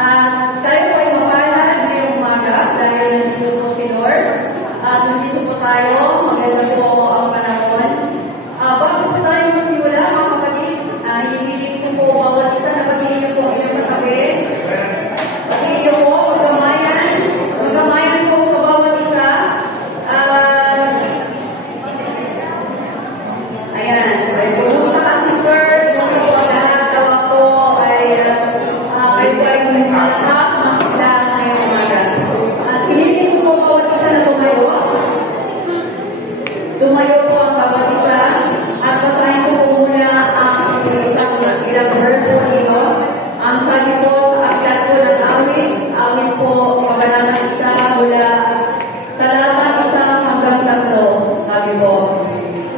Tayo po ay mapalad ngayong umaga dahil nandito po si Lord. Nandito po tayo, maganda po ang panahon. Bago po tayo magsimula, mga kapatid, hinihiling ko po bawat isa na pag-iinyo po inyong katabi. Pag-iinyo po, magkamayan po po bawat isa. Ayan, so kumusta ka, sister? Kung po ang lahat daw po ay malakas, masigla ngayong umaga. At hinihiling ko po bawat isa na tumayo. Tumayo po ang bawat isa. At basahin ko po muna ang isang ilang verse po dito. Ang sabi po sa aklat po ng awit po, pagkalaman isa mula talata 1 hanggang 3. Sabi po,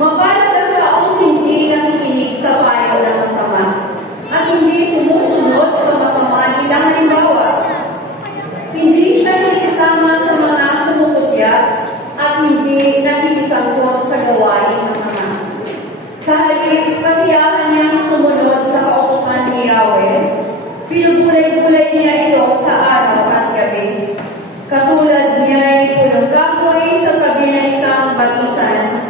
mapalad ang taong hindi nakikinig sa payo ng masama at hindi sumusunod sa masama nilang halimbawa. Hindi siya nakikisama sa mga kumukupya at hindi nakikisangkot sa gawain masama. Sa halip, kasiyahan niyang sumunod sa kautusan ni Yahweh. Pinupulay-pulay niya ito sa araw at gabi. Katulad niya ay punong kahoy sa tabi ng isang batisan.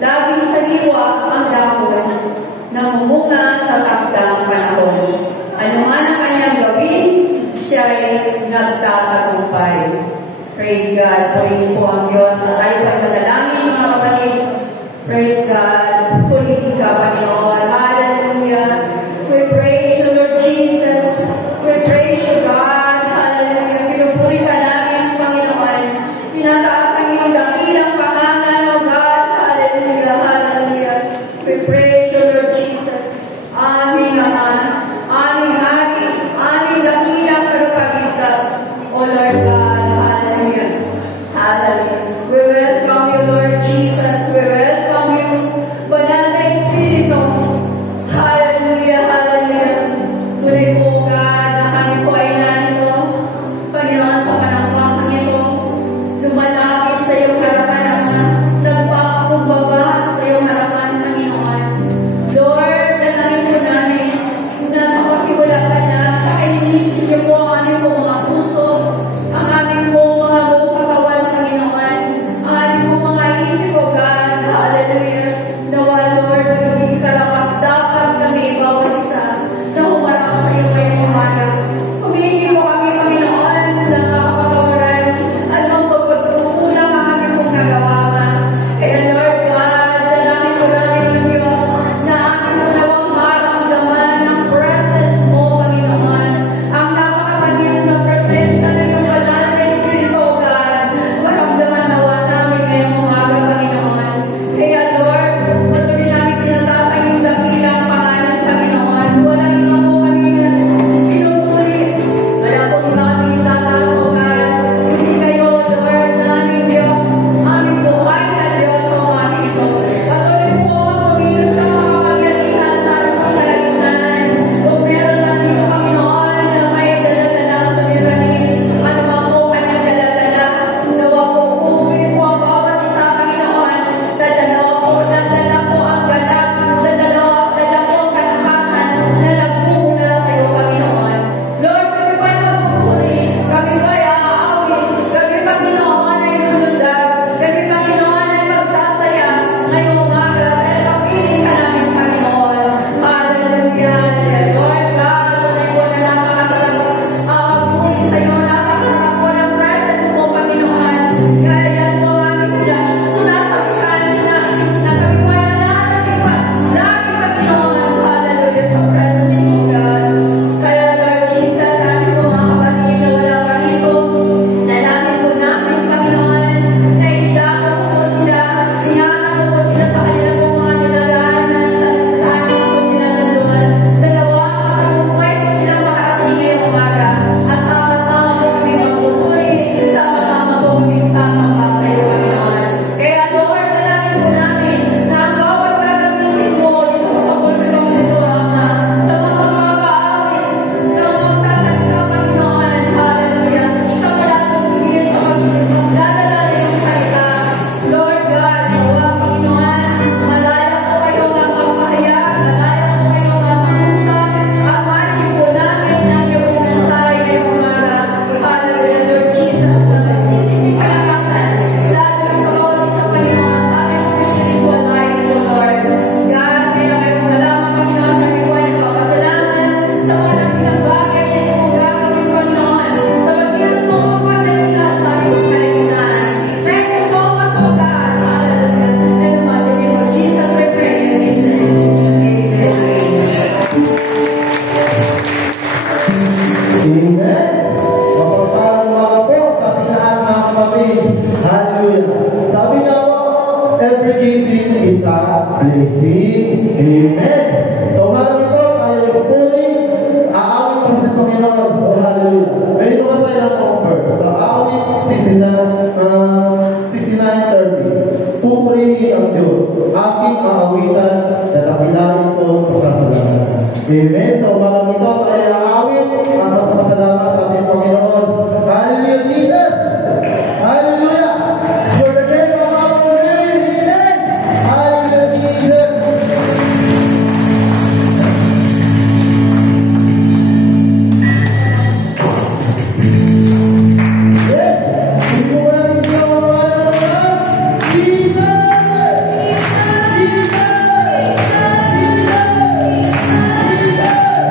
Laging sa diwa ang dahon na mumunga sa takdang panahon. Ano man ang kanyang gawin, siya ay nagtatagumpay. Praise God. Purihin po ang Diyos. Tayo ay madalangin, mga kapatid. Praise God. Purihin ka, Panginoon. Hallelujah. We praise you, Lord Jesus. We praise you, God. Hallelujah. Pinupuri ka namin, Panginoon. Tinataas ang iyong dakilang pangalan, O God. Hallelujah. Hallelujah. We praise you, Lord Jesus. Aming Ama, aming Hari, aming dakilang tagapagligtas, O Lord God. Hallelujah. Hallelujah. We welcome you, Lord Jesus. We welcome you, Banal na Espiritu. Amen. Mapagpalang mga po sa ating lahat mga kapatid. Hallelujah. Sabi nga po, every gazing is a blessing. Amen. So umaga ito, tayo pupuli, aawit pa sa Panginoon. Oh, hallelujah. May ito masaya lang po verse. So aawit, sisinahin 30. Pupuri ang Diyos. Aking aawitan, datakilain ko sa salamat. Amen. So umaga ito, tayo aawit, ang magpapasalamat sa ating Panginoon. Hallelujah, Jesus! Hallelujah! For the name of our name, amen! Hallelujah, Jesus! Yes! Hindi mo lang siya mawala. Jesus! Jesus! Jesus! Jesus!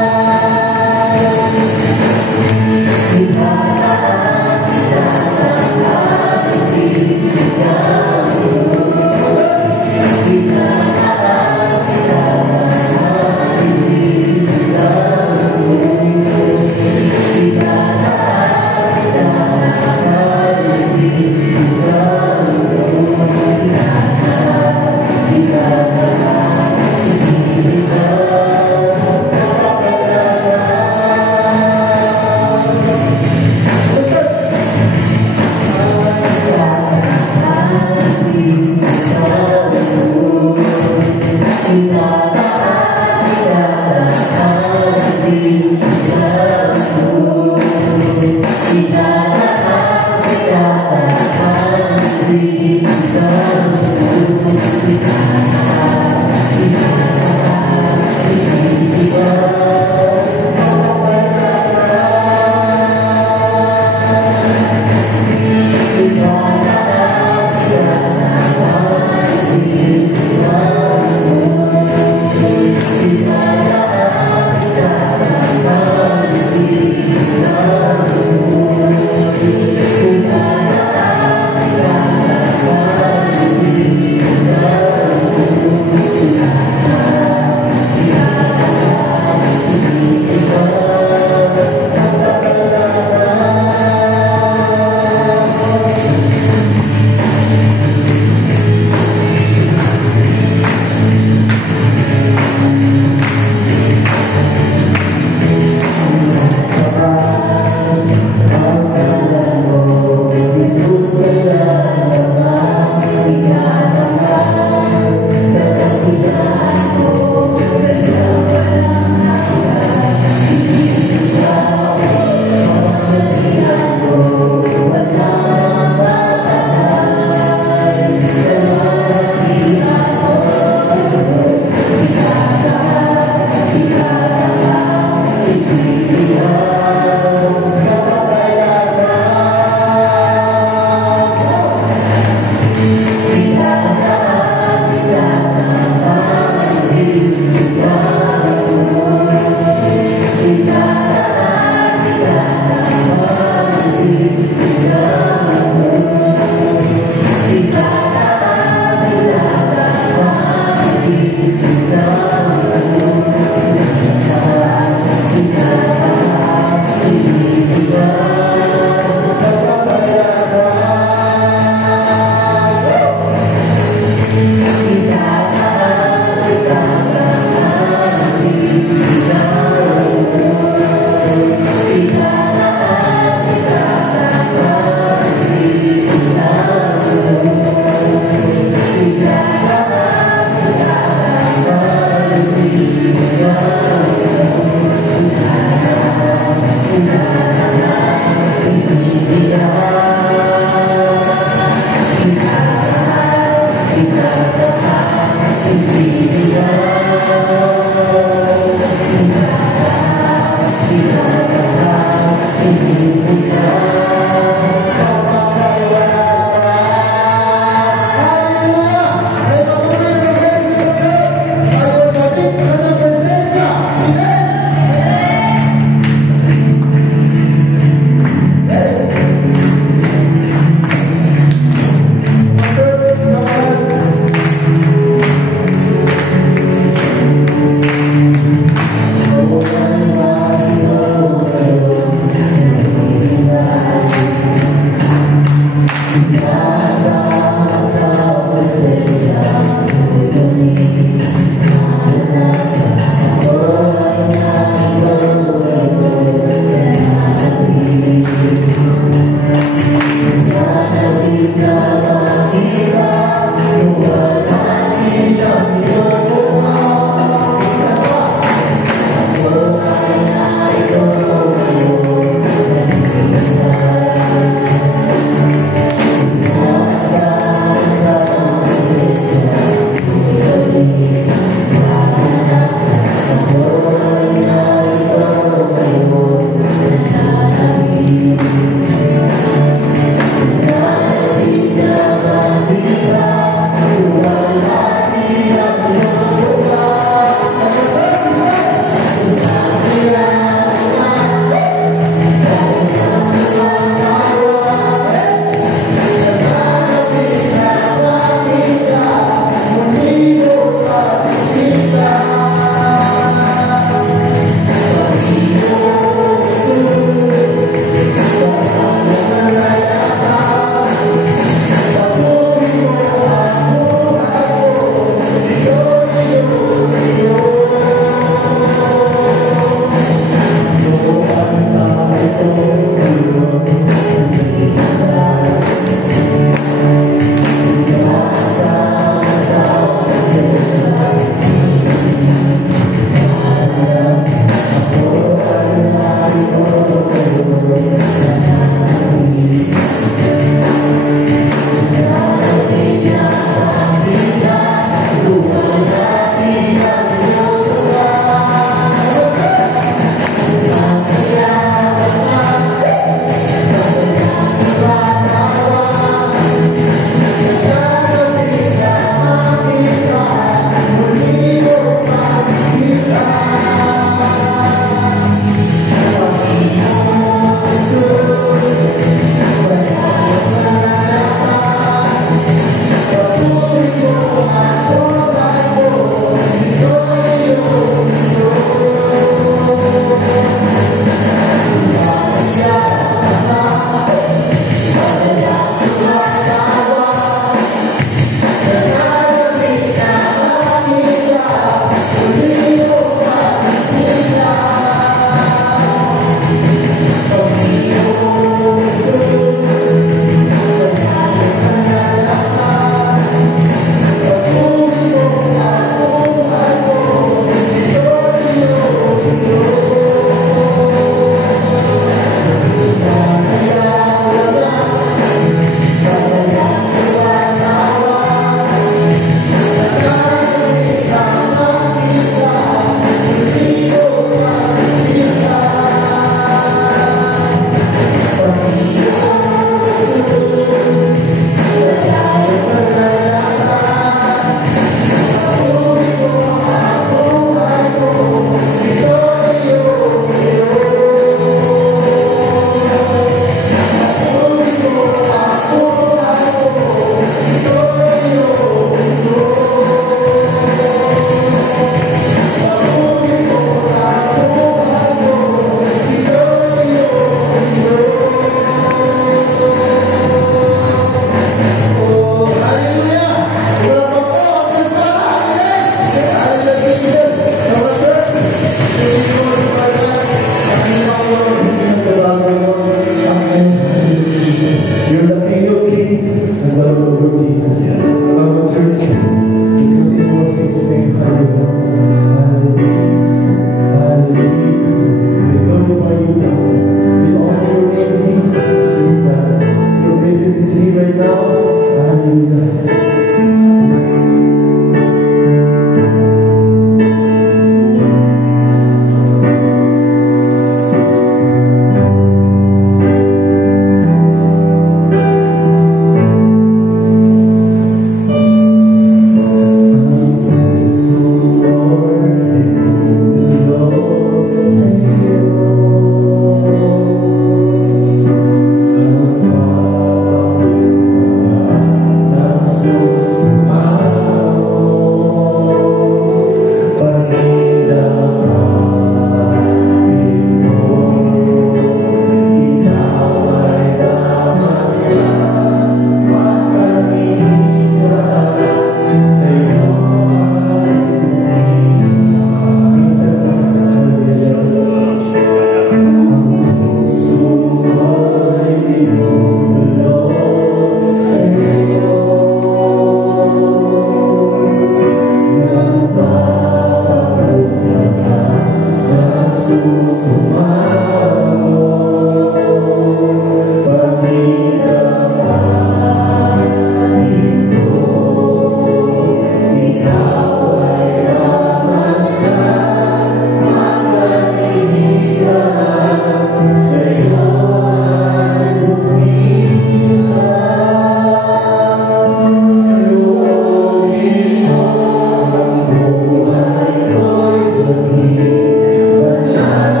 Banal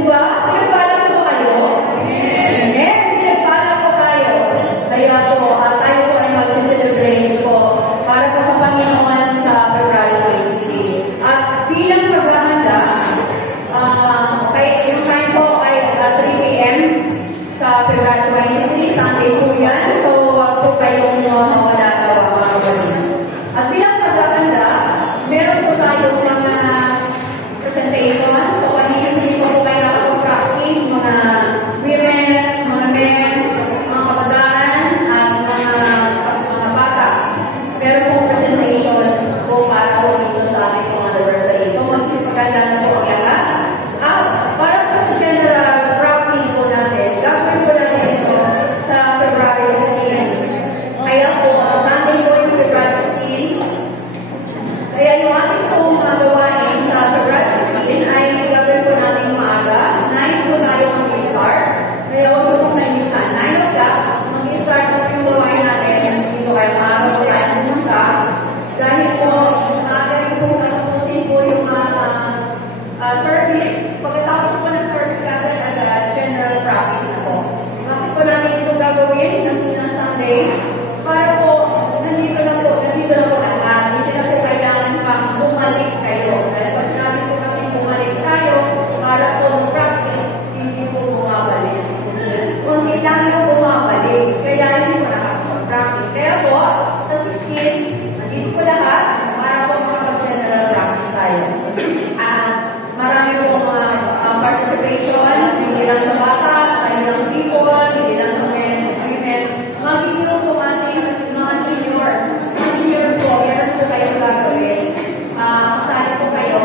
po ba? Pinagpala po kayo? Amen. Pinagpala po tayo. Kaya po, tayo po ay mag-celebrate po para po sa Panginoon sa February 23. At bilang paghahanda, yung time po ay 3 p.m. sa February 23, Sunday po yan. So, wag po kayong mawala mga kapatid. At bilang paghahanda, meron po tayo mga presentation. So, hindi po kayo practice mga women's, mga men's, mga kabataan, at mga bata. Meron po presentation po para po dito sa ating mga anniversary. So, magpipaganda na po ang lahat. At para po sa general practice po natin, gagawin po natin ito sa February 16. Kaya po, Sunday po yung February 16. Kaya yung ating pong mga gawain sa February 16 ay gagawin po natin maaga. 9 po tayo mag-start. Kaya huwag po kalimutan. 9 o'clock, mag-start po yung gawain natin. Hindi po kayo maaga po tayo pumunta. Dahil po, gagawin po natapusin po yung service. Pagkatapos po ng service natin at general practice na po. Bakit po natin ito gagawin ng Sunday? Para po, nandito na po lahat. Hindi na po kailangan pang bumalik kayo. Dahil pag sinabi po kasi bumalik tayo, para po practice, hindi po bumabalik. Kung hindi lang yung bumabalik, kaya hindi po nakapag-practice. Kaya po, sa 16, nandito po lahat, para po makapag-general practice tayo. Marami po mga participation, hindi lang sa bata, sa ilang people, hindi lang sa men, women. Magiging po ating mga seniors. Mga seniors po, meron po kayong gagawin. Kasali po kayo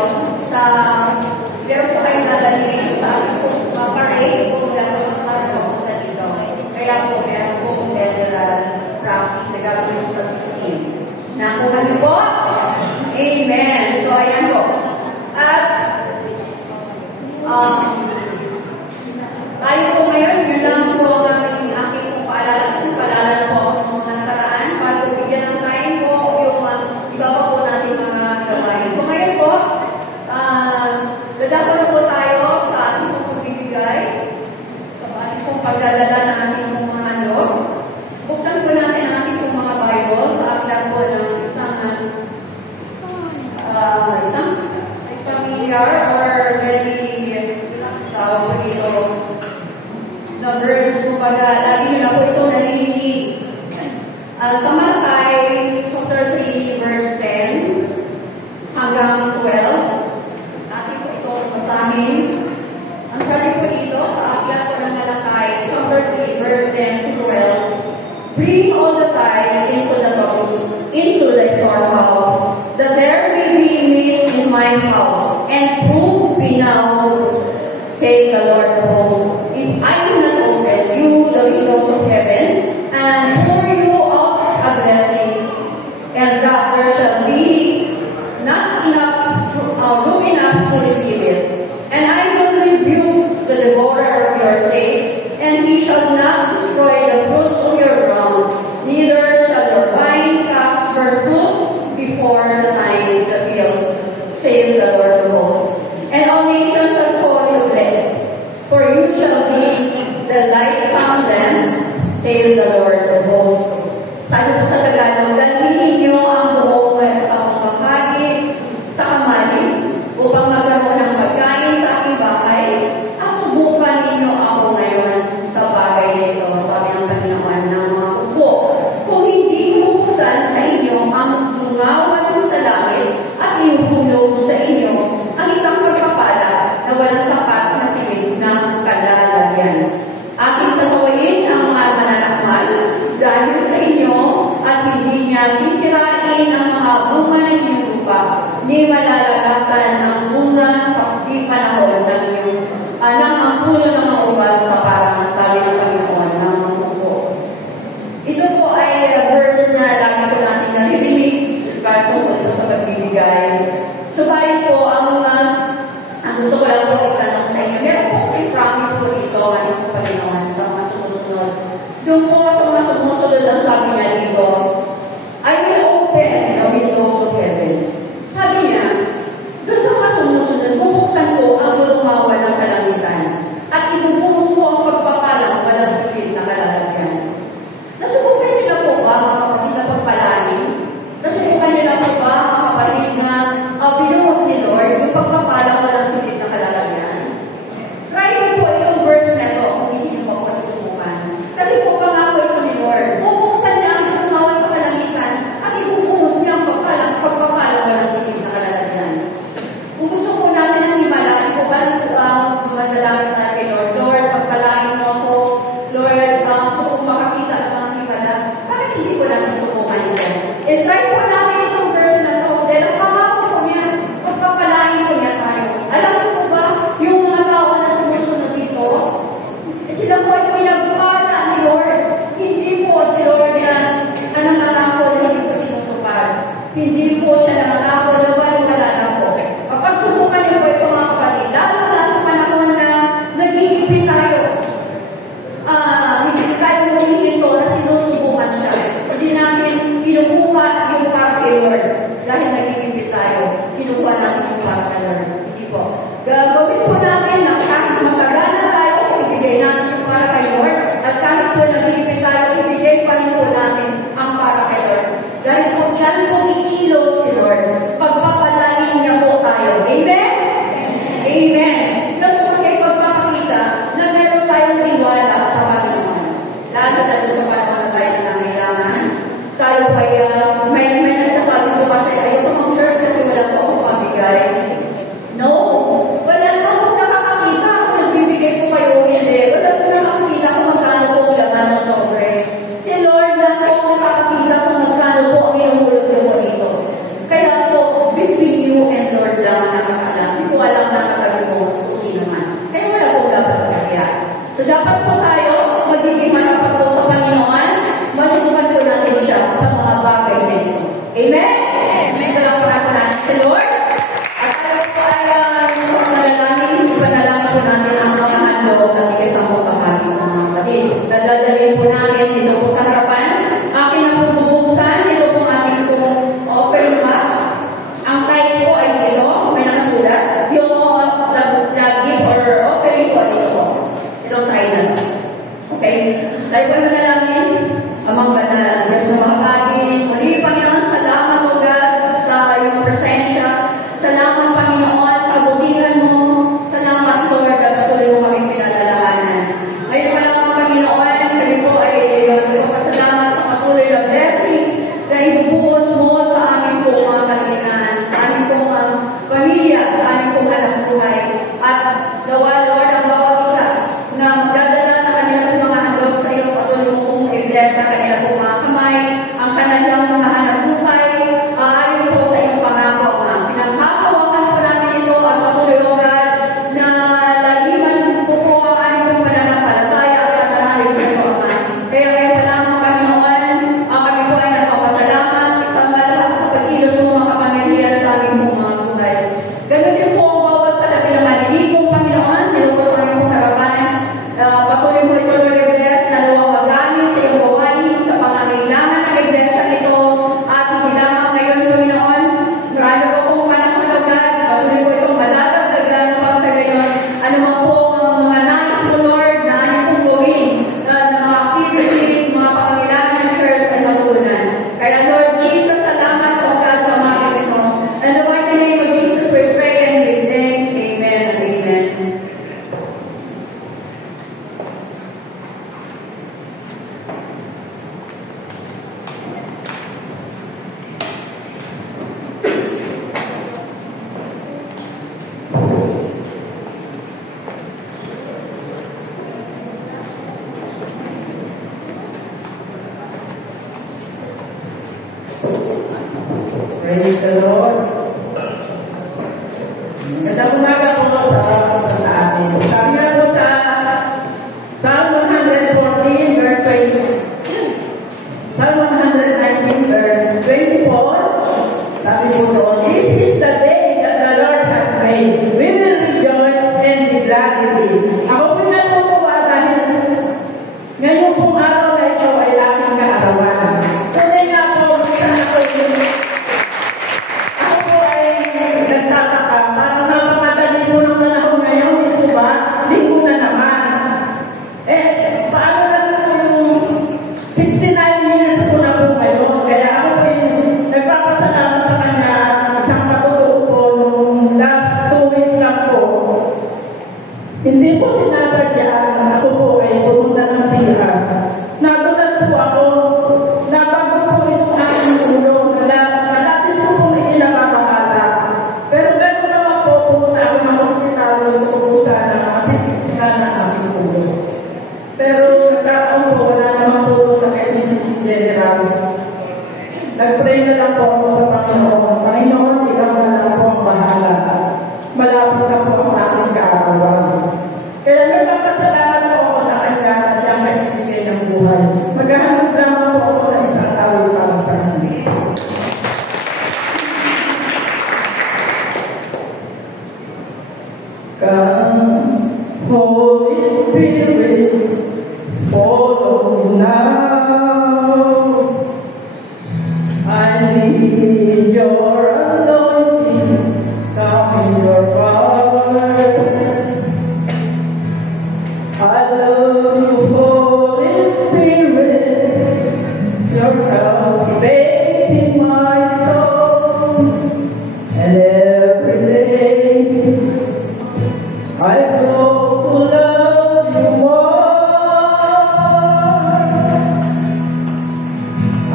sa, meron po kayong dadalhin sa ating po parade po para po sa dito. Kaya po, meron po general practice na gagawin po sa 16. Nakuha niyo po? Amen. So, ayan po. At tayo po ngayon, yun lang po ang aking po paalala. Kasi paalala po ang mga nakaraan para po bigyan ng time po yung iba pa po natin mga gawain. So ngayon po, dadako na po tayo sa ating pong pagbibigay, sa ating pong pagdadala ng ating pong mga handog. Buksan po natin ang ating pong mga Bible sa aklat po ng isang familiar or very na verse, kumbaga, lagi nyo na po itong narinig. Sa Matay, chapter 3, verse 10 hanggang 12. Atin po ito basahin. Ang sabi po dito sa aklat po ng Malakay, chapter 3, verse 10 to 12. Bring all the tithes into the storehouse, that there may be meat in my house, and prove me now, say the Lord of hosts, if I will not open you the windows of heaven, and pour you out a blessing, and that there shall be not enough room enough to receive it. And I will rebuke the devourer of your saints, and he shall not destroy the fruits of your ground, neither shall your vine cast her fruit before the time in the field, saith the Lord of hosts. And all nations shall call you blessed, for you shall be the light found them, saith the Lord of hosts. Sabi po sa Tagalog, dalhin ninyo ang buong sa pagkakagi, sa kamali, upang magkaroon ng pagkain sa aking bahay, at subukan ninyo ako ngayon sa bagay nito, sabi ng Panginoon ng mga upo. Kung hindi bubuksan sa inyo ang bungawan sa langit, at ihuhulog sa inyo ang isang pagpapala na walang sapat na silid ng kalalagyan. Aking sasawayin ang mga mananakmal dahil sa inyo at hindi niya sisirain ang mga bunga ng iyong lupa, ni malalagasan ang bunga sa di panahon ng iyong ang puno ng mga ubas sa parang sabi ng Panginoon ng mga puso. Ito po ay verse na lagi ko natin naririnig para tungkol sa pagbibigay. Subalit po, ang gusto ko lang po itanong sa inyo, meron po kasi promise ko dito, ano po Panginoon, sa mga sumusunod. Doon po sa mga sumusunod ang sabi niya dito, I will open the windows of heaven. Sabi niya, doon sa mga sumusunod, bubuksan ko ang lumawa ng kalangitan. I-try po natin itong verse na to. Dahil ang pangako po niya, pagpapalain po niya tayo. Alam mo po ba, yung mga tao na sumusunod dito, sila po ay pinagpala ni Lord. Hindi po si Lord na nangangako na hindi po tinutupad. Hindi po siya nangangako na wala na po. Kapag subukan niyo po ito mga kapatid, lalo na sa panahon na nag-iipin tayo, hindi tayo humihinto na sinusubukan siya. Hindi namin kinukuha yung para kay Lord. Dahil nag-iipin tayo, kinukuha natin yung para kay Lord. Hindi po. Gagawin po natin na kahit masagana tayo, ibigay natin yung para kay Lord. At kahit po nag-iipin tayo, ibigay pa rin po natin ang para kay Lord. Dahil po dyan po ikilos si Lord. Pagpapalain niya po tayo. Amen? Amen. Ito po kasi pagpapakita na meron tayong tiwala sa Panginoon. Lalo na doon sa panahon na tayo na kailangan. Tayo ay may nagsasabi ko kasi ayoko mag-church kasi wala po akong pamigay. No! Wala na akong nakakakita kung nagbibigay ko kayo hindi. Wala po nakakakita kung magkano po ang laman ng sobre. Si Lord na po nakakakita kung magkano po ang inuhulog ko dito. Kaya po, between you and Lord lang ang nakakalam. Hindi ko alam nakatabi mo kung sino man. Kaya wala po dapat kaya. So dapat po tayo magiging manapat po sa Panginoon. Masubukan po natin siya sa mga bagay na ito. Amen? Amen. Salamat po natin si Lord. At tayo po ay manalangin, panalangin po natin ang mga handog at ikisang po kapatid ng mga kapatid. Dadalhin po namin dito po sa harapan. Akin na po bubuksan, dito po ating pong offering box. Ang price po ay dito, may nakasulat. Yung gift or offering po dito po. Ito sa island. Okay? Tayo po manalangin. Amang banal, Diyos na makakagin. Muli, Panginoon, salamat po God sa iyong presensya. Salamat, Panginoon, sa kabutihan mo. Salamat, Lord, at patuloy mo kami pinadalahanan. Ngayon pa lang, Panginoon, kami po ay nagpapasalamat sa patuloy na blessings na ibubuhos mo sa aming pong mga kalingan, sa aming pong pamilya, sa aming pong anak buhay. At nawa, Lord, ang bawat isa na magdadala na kanilang pong mga handog sa iyong patuloy mong i-bless sa kanilang pong mga kamay, ang kanilang mga hanap buhay, ayon po sa iyong pangako na pinaghahawakan po namin ito at patuloy o God na laliman po po ang aming pananampalataya at pananalig sa iyong Ama. Kaya ngayon pa lamang, Panginoon, kami po ay nagpapasalamat sa lahat sa pag-ilos mo mga kapangyarihan sa aming pong mga buhay. Ganun din po ang bawat sa labi ng malilipong Panginoon, dito po sa aming pong harapan. Patuloy mo ito, Lord, i-bless na luwang magamit sa iyong gawain, sa pangangailangan ng iglesia nito, at hindi lamang ngayon, Panginoon, marami po pong panahon na God, patuloy po itong malatagdagan pa sa ngayon. Ano man po ang mga nais mo, Lord, na ano pong gawin, ng mga activities, mga pangangailangan ng church ay matunan. Kaya, Lord Jesus, salamat po God sa mga ito. And the mighty name of Jesus, we pray and give thanks. Amen and amen. Praise the Lord. Magandang umaga po sa bawat isa sa atin. Sabi nga po sa Psalm 114 verse 20. Psalm 119 verse 24. Sabi po doon, this is the day that the Lord hath made. We will rejoice and be glad in it. Ako po natutuwa dahil ngayon pong araw na ito ay aking kaarawan. Tunay nga po, sana po ako po ay nagtataka. Parang napamadali po ng panahon ngayon, ito ba? Linggo na naman. Paano na yung 69 minutes po na po ngayon? Kaya ako po nagpapasalamat sa kanya. Isang patutuo po nung last 2 weeks lang po. Hindi po sinasadya. Ako po ay pumunta ng sira. Nagulas po ako. Nabago po ito aking ulo. Nalapis ko po inilapapakata. Pero gano'n naman po, pumunta ako ng hospital. Gusto ko po sana masipisikan na aking ulo. Pero nagkataon po, wala naman po sa KCC General. Nag-pray Nagpapasalamat po ako sa kanya kasi ang nagbibigay ng buhay. Maghahanap lamang po ako ng isang awit para sa kanya. Come, Holy Spirit, follow me now. I need your anointing, come in your power. I love you, Holy Spirit, you're cultivating my soul, and every day I grow to love you more.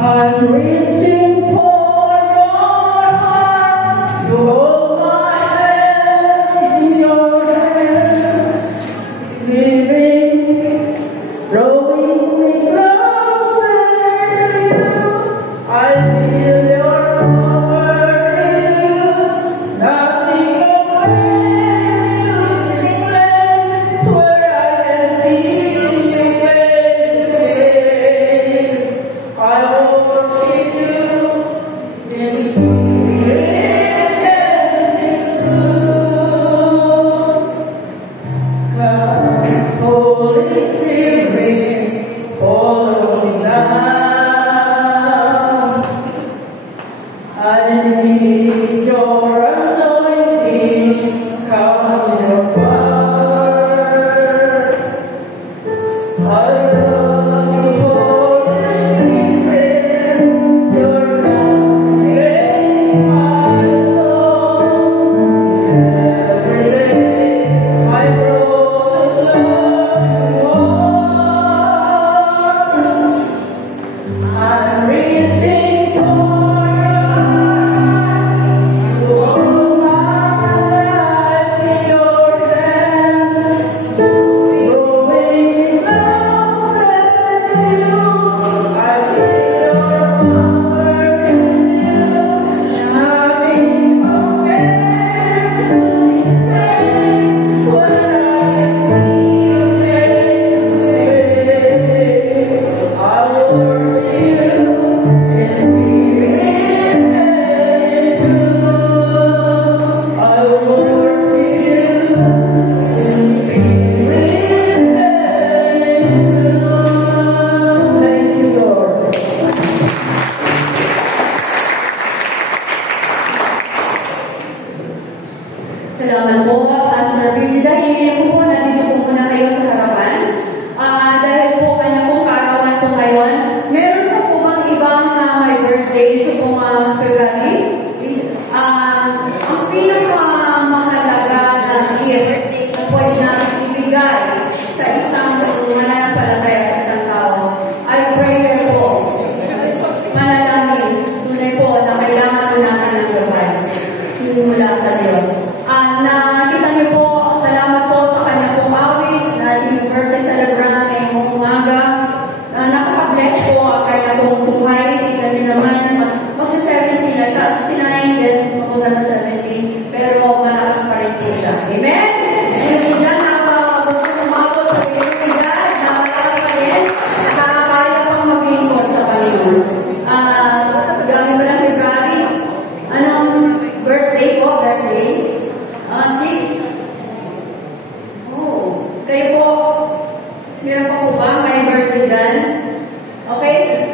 I'm reaching for your heart. You hold my hands in your hands, living, drawing me closer to you. I feel your power in you. Nothing compares to this place where I can see you face to face. I worship you in spirit and truth. Come, Holy Spirit, follow me now. I need your anointing, come in your power. I love you, Holy Spirit, you're captivating my soul. Every day I grow to love you more. I'm reaching for your heart. You hold my life in your hands, growing closer to you. I feel your power in you. Nothing compares to this place where I can see you face to face. I worship you in spirit and truth. I worship you in spirit and truth. Thank you, Lord. Salamat po, Pastor Rizzy. Dahil po nandito po muna kayo sa harapan. Dahil po kanya pong kaarawan po ngayon, meron po bang ibang may birthday ito po February? Ang pinakamahalaga na gift na pwede natin ibigay sa isang mananampalataya sa isang tao ay prayer po. Manalangin. Tunay po na kailangan po natin ng gabay mula sa Diyos. Nakita niyo po, salamat po sa kanya pong awit na birthday celebrant ngayong umaga. Nakaka-bless po ang kanya pong buhay. Tingnan niyo naman, magsa-17 na siya. 69, then mapunta na 17. Pero malakas pa rin po siya. Amen? Yung dyan, umabot sa pinagpigan, na malakas pa rin, nakakaya pang maglingkod sa Panginoon. Gabi mo lang February. Anong birthday po? Birthday? 6? Oh, kayo po, meron pa po ba? May birthday dyan? Okay?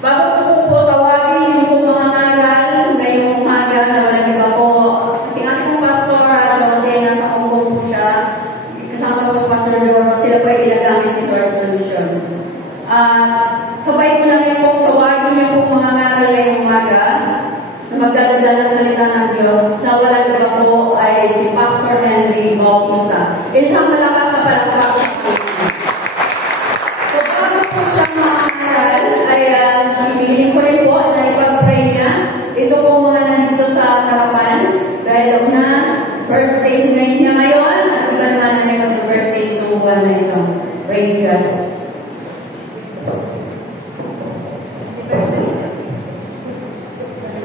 Bago po tawagin yung mga ngaral ngayong umaga na walang iba po. Kasi ang ating pastor, Jose, nasa Hong Kong po siya. Kasama po Pastor Jordan, sila po ay ilagamit ni Lord's Solution. Sabay ko lang yung pong tawagin yung pong mga ngaral ngayong umaga na magdadala ng salita ng Diyos na walang iba po ay si Pastor Henry Bautista. Isang malakas na palakpak. So, bago po siya mga ngaral, ay pipiliin ko rin po na ipag-pray niya. Ito po mga nandito sa harapan. Dahil na birthday niya ngayon at ilan na niya mag-birthday itong buwan na ito. Praise God.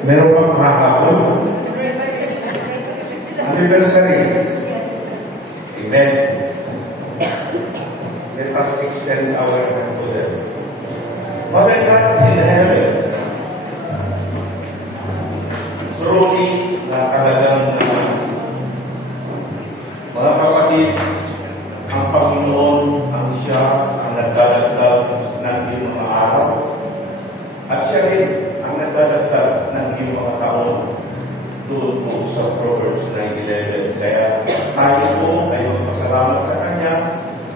Meron pang kahapon? Anniversary. Amen. Let us extend our hand to them. Father God in heaven, truly na talagang mga kapatid, ang Panginoon ang siya ang nagdadagdag ng iyong mga araw. At siya rin ang nagdadagdag ng iyong mga taon doon po sa Proverbs 9:11. Kaya tayo po ay magpasalamat sa Kanya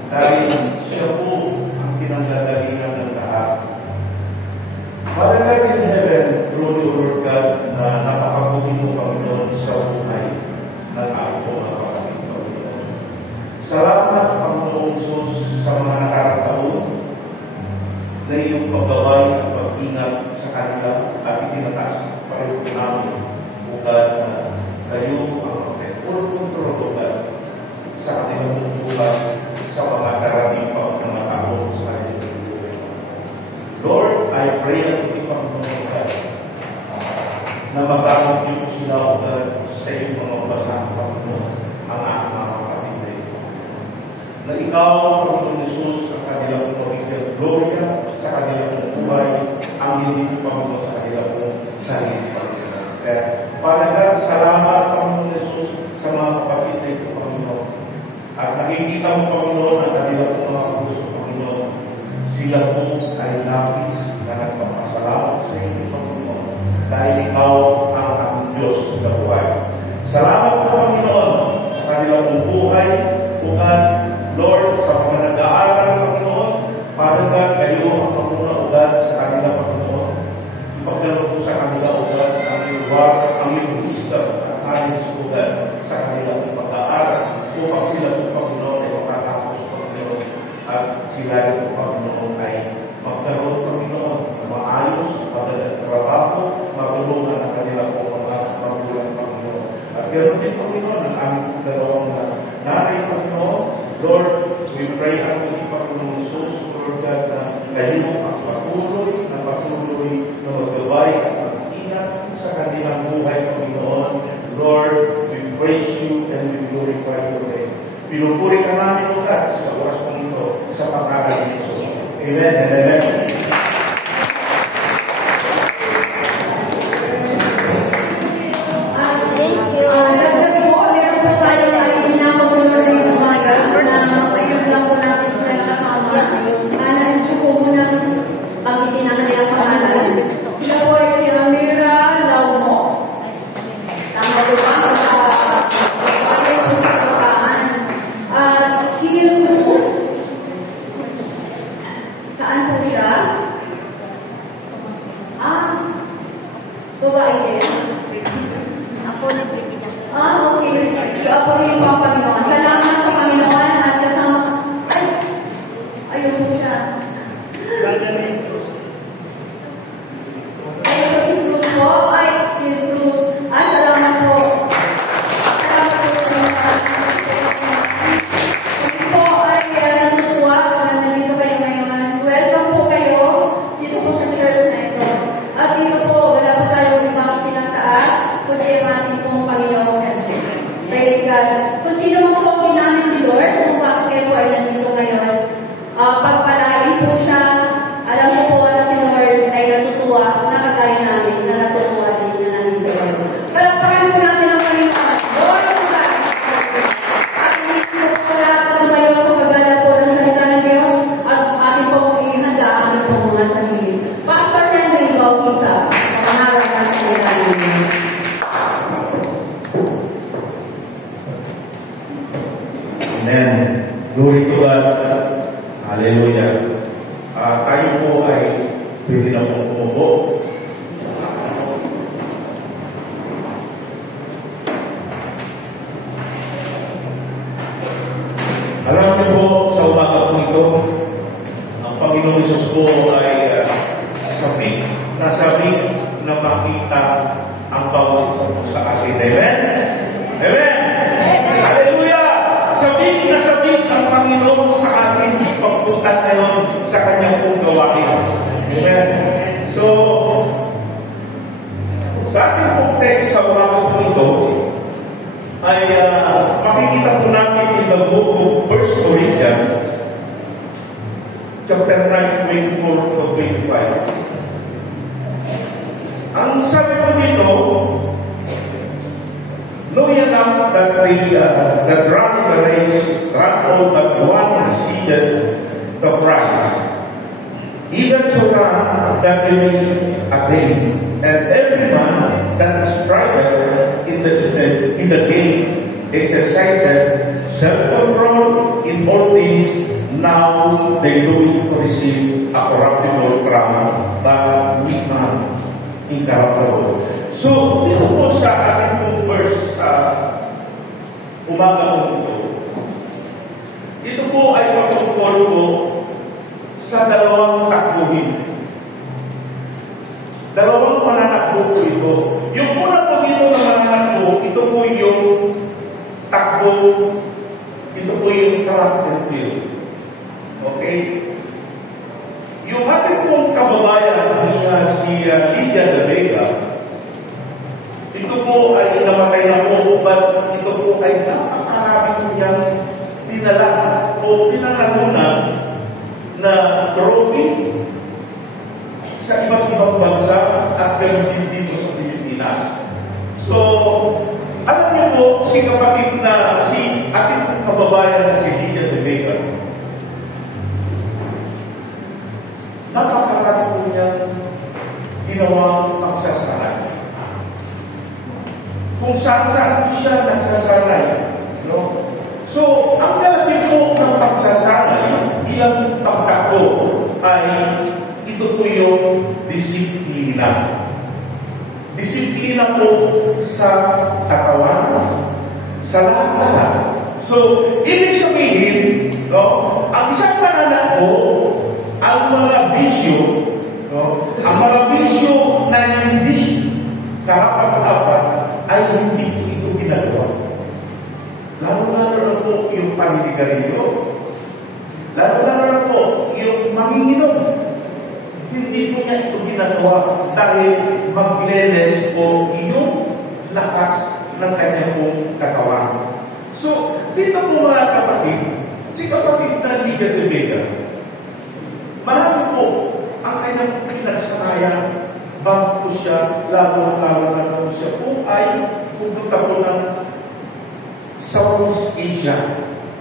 dahil siya po ang pinanggagalingan ng lahat. Father God in heaven, truly, O Lord God, na napakabuti mo, Panginoon, sa buhay ng ako, mga kapatid, Panginoon. Salamat, Panginoon Jesus, sa mga nakarataon na iyong paggaway at pag-ingat sa kanila at itinataas pa rin po namin, O God, na kayo ang full control, O God, sa kanilang buhay, sa mga karamihan pa ng mga tao sa kanilang buhay. Lord, I pray that you, Panginoon, God, na magkakaroon niyo sila, O God, sa iyong mga basahan, Panginoon, ang aking mga kapatid na ito. Na ikaw, Panginoon Jesus, ang kanilang pamilya, gloria sa kanilang buhay, ang hindi Panginoon sa kanilang sarili, Panginoon. Kaya, Panginoon, salamat, Panginoon Jesus, sa mga kapatid na ito, Panginoon. At nakikita mo, Panginoon, ang kanilang mga puso, Panginoon. Sila po ay napis na nagpapasalamat sa inyo, Panginoon. Dahil ikaw ang aming Diyos sa buhay. Salamat po, Panginoon, sa kanilang buhay, ugat, Lord, sa mga nag-aaral, Panginoon. Pagkat kayo ang panguna ugat sa kanila, Panginoon. Ipagdalo po sa kanila ugat ang iyong wisdom at ayos ugat sa kanilang pag-aaral upang sila po, Panginoon, ay makatapos, Panginoon. At sila po, Panginoon, ay magkaroon, Panginoon, na maayos, pagtrabaho, matulungan ang kanila po mga magulang, Panginoon. At ganoon din, Panginoon, ang aming dalawang nanay, Panginoon. Lord, we pray unto you, Panginoon Jesus, Lord God, na kayo ang patuloy na maggabay at mag-ingat sa kanilang buhay, Panginoon. Lord, we praise you and we glorify your name. Pinupuri ka namin, Lord God, sa oras kong ito, sa pangalan ni Jesus. Amen and amen. Amen. Glory to God. Hallelujah. Tayo po ay pwede na pong umupo. Alam niyo po, sa umaga po ito, ang Panginoon Jesus po ay sabik na makita ang bawat isa po sa atin. Amen? Amen? Hallelujah! Sabik ang Panginoon sa atin pagpuntat ngayon sa kanyang pong gawain. Amen? So, sa ating pong text sa umaga po ito, ay makikita po natin in the book of 1 Corinthians 24 to 25. Ang sabi ko dito, know ye not that that run the race, run all but one seated the prize. Even so run that they may attain, and every man that striveth in the game exercises self-control in all things. Now they do it to receive a corruptible crown, but we man incorruptible. So, dito po sa ating pong verse sa umaga po ito po ay patungkol po sa dalawang takbuhin. Dalawang mananakbo po ito. Yung una po dito na mananakbo, ito po yung takbo, ito po yung track and field. Okay? Yung ating pong kababayan niya si Lydia de Vega, ito po ay namatay na po, but ito po ay napakarami niyang dinala o pinangalunan na trophy sa iba't ibang bansa at ganoon din dito sa Pilipinas. So, alam niyo po, si kapatid na, si ating kababayan na si Lydia de Vega, napakarami po niyang ginawang pagsasanay. Kung saan-saan siya nagsasanay. No? So, ang kalapit po ng pagsasanay, ilang pagtakbo ay ito po yung disiplina. Disiplina po sa katawan, sa lahat-lahat. So, ibig sabihin, no, ang isang mananakbo, ang mga bisyo, no, ang mga bisyo na hindi karapat-dapat ay hindi ito ginagawa. Lalo-lalo na po yung paninigarilyo. Lalo-lalo na po yung manginginom. Hindi po niya ito ginagawa dahil magleles po yung lakas ng kanyang pong katawan. So, dito po mga kapatid, si kapatid na Lydia de Vega, marami po ang kanyang pinagsanayan bago po siya, lalo-lalo na po siya po ay pupunta po ng Southeast Asia.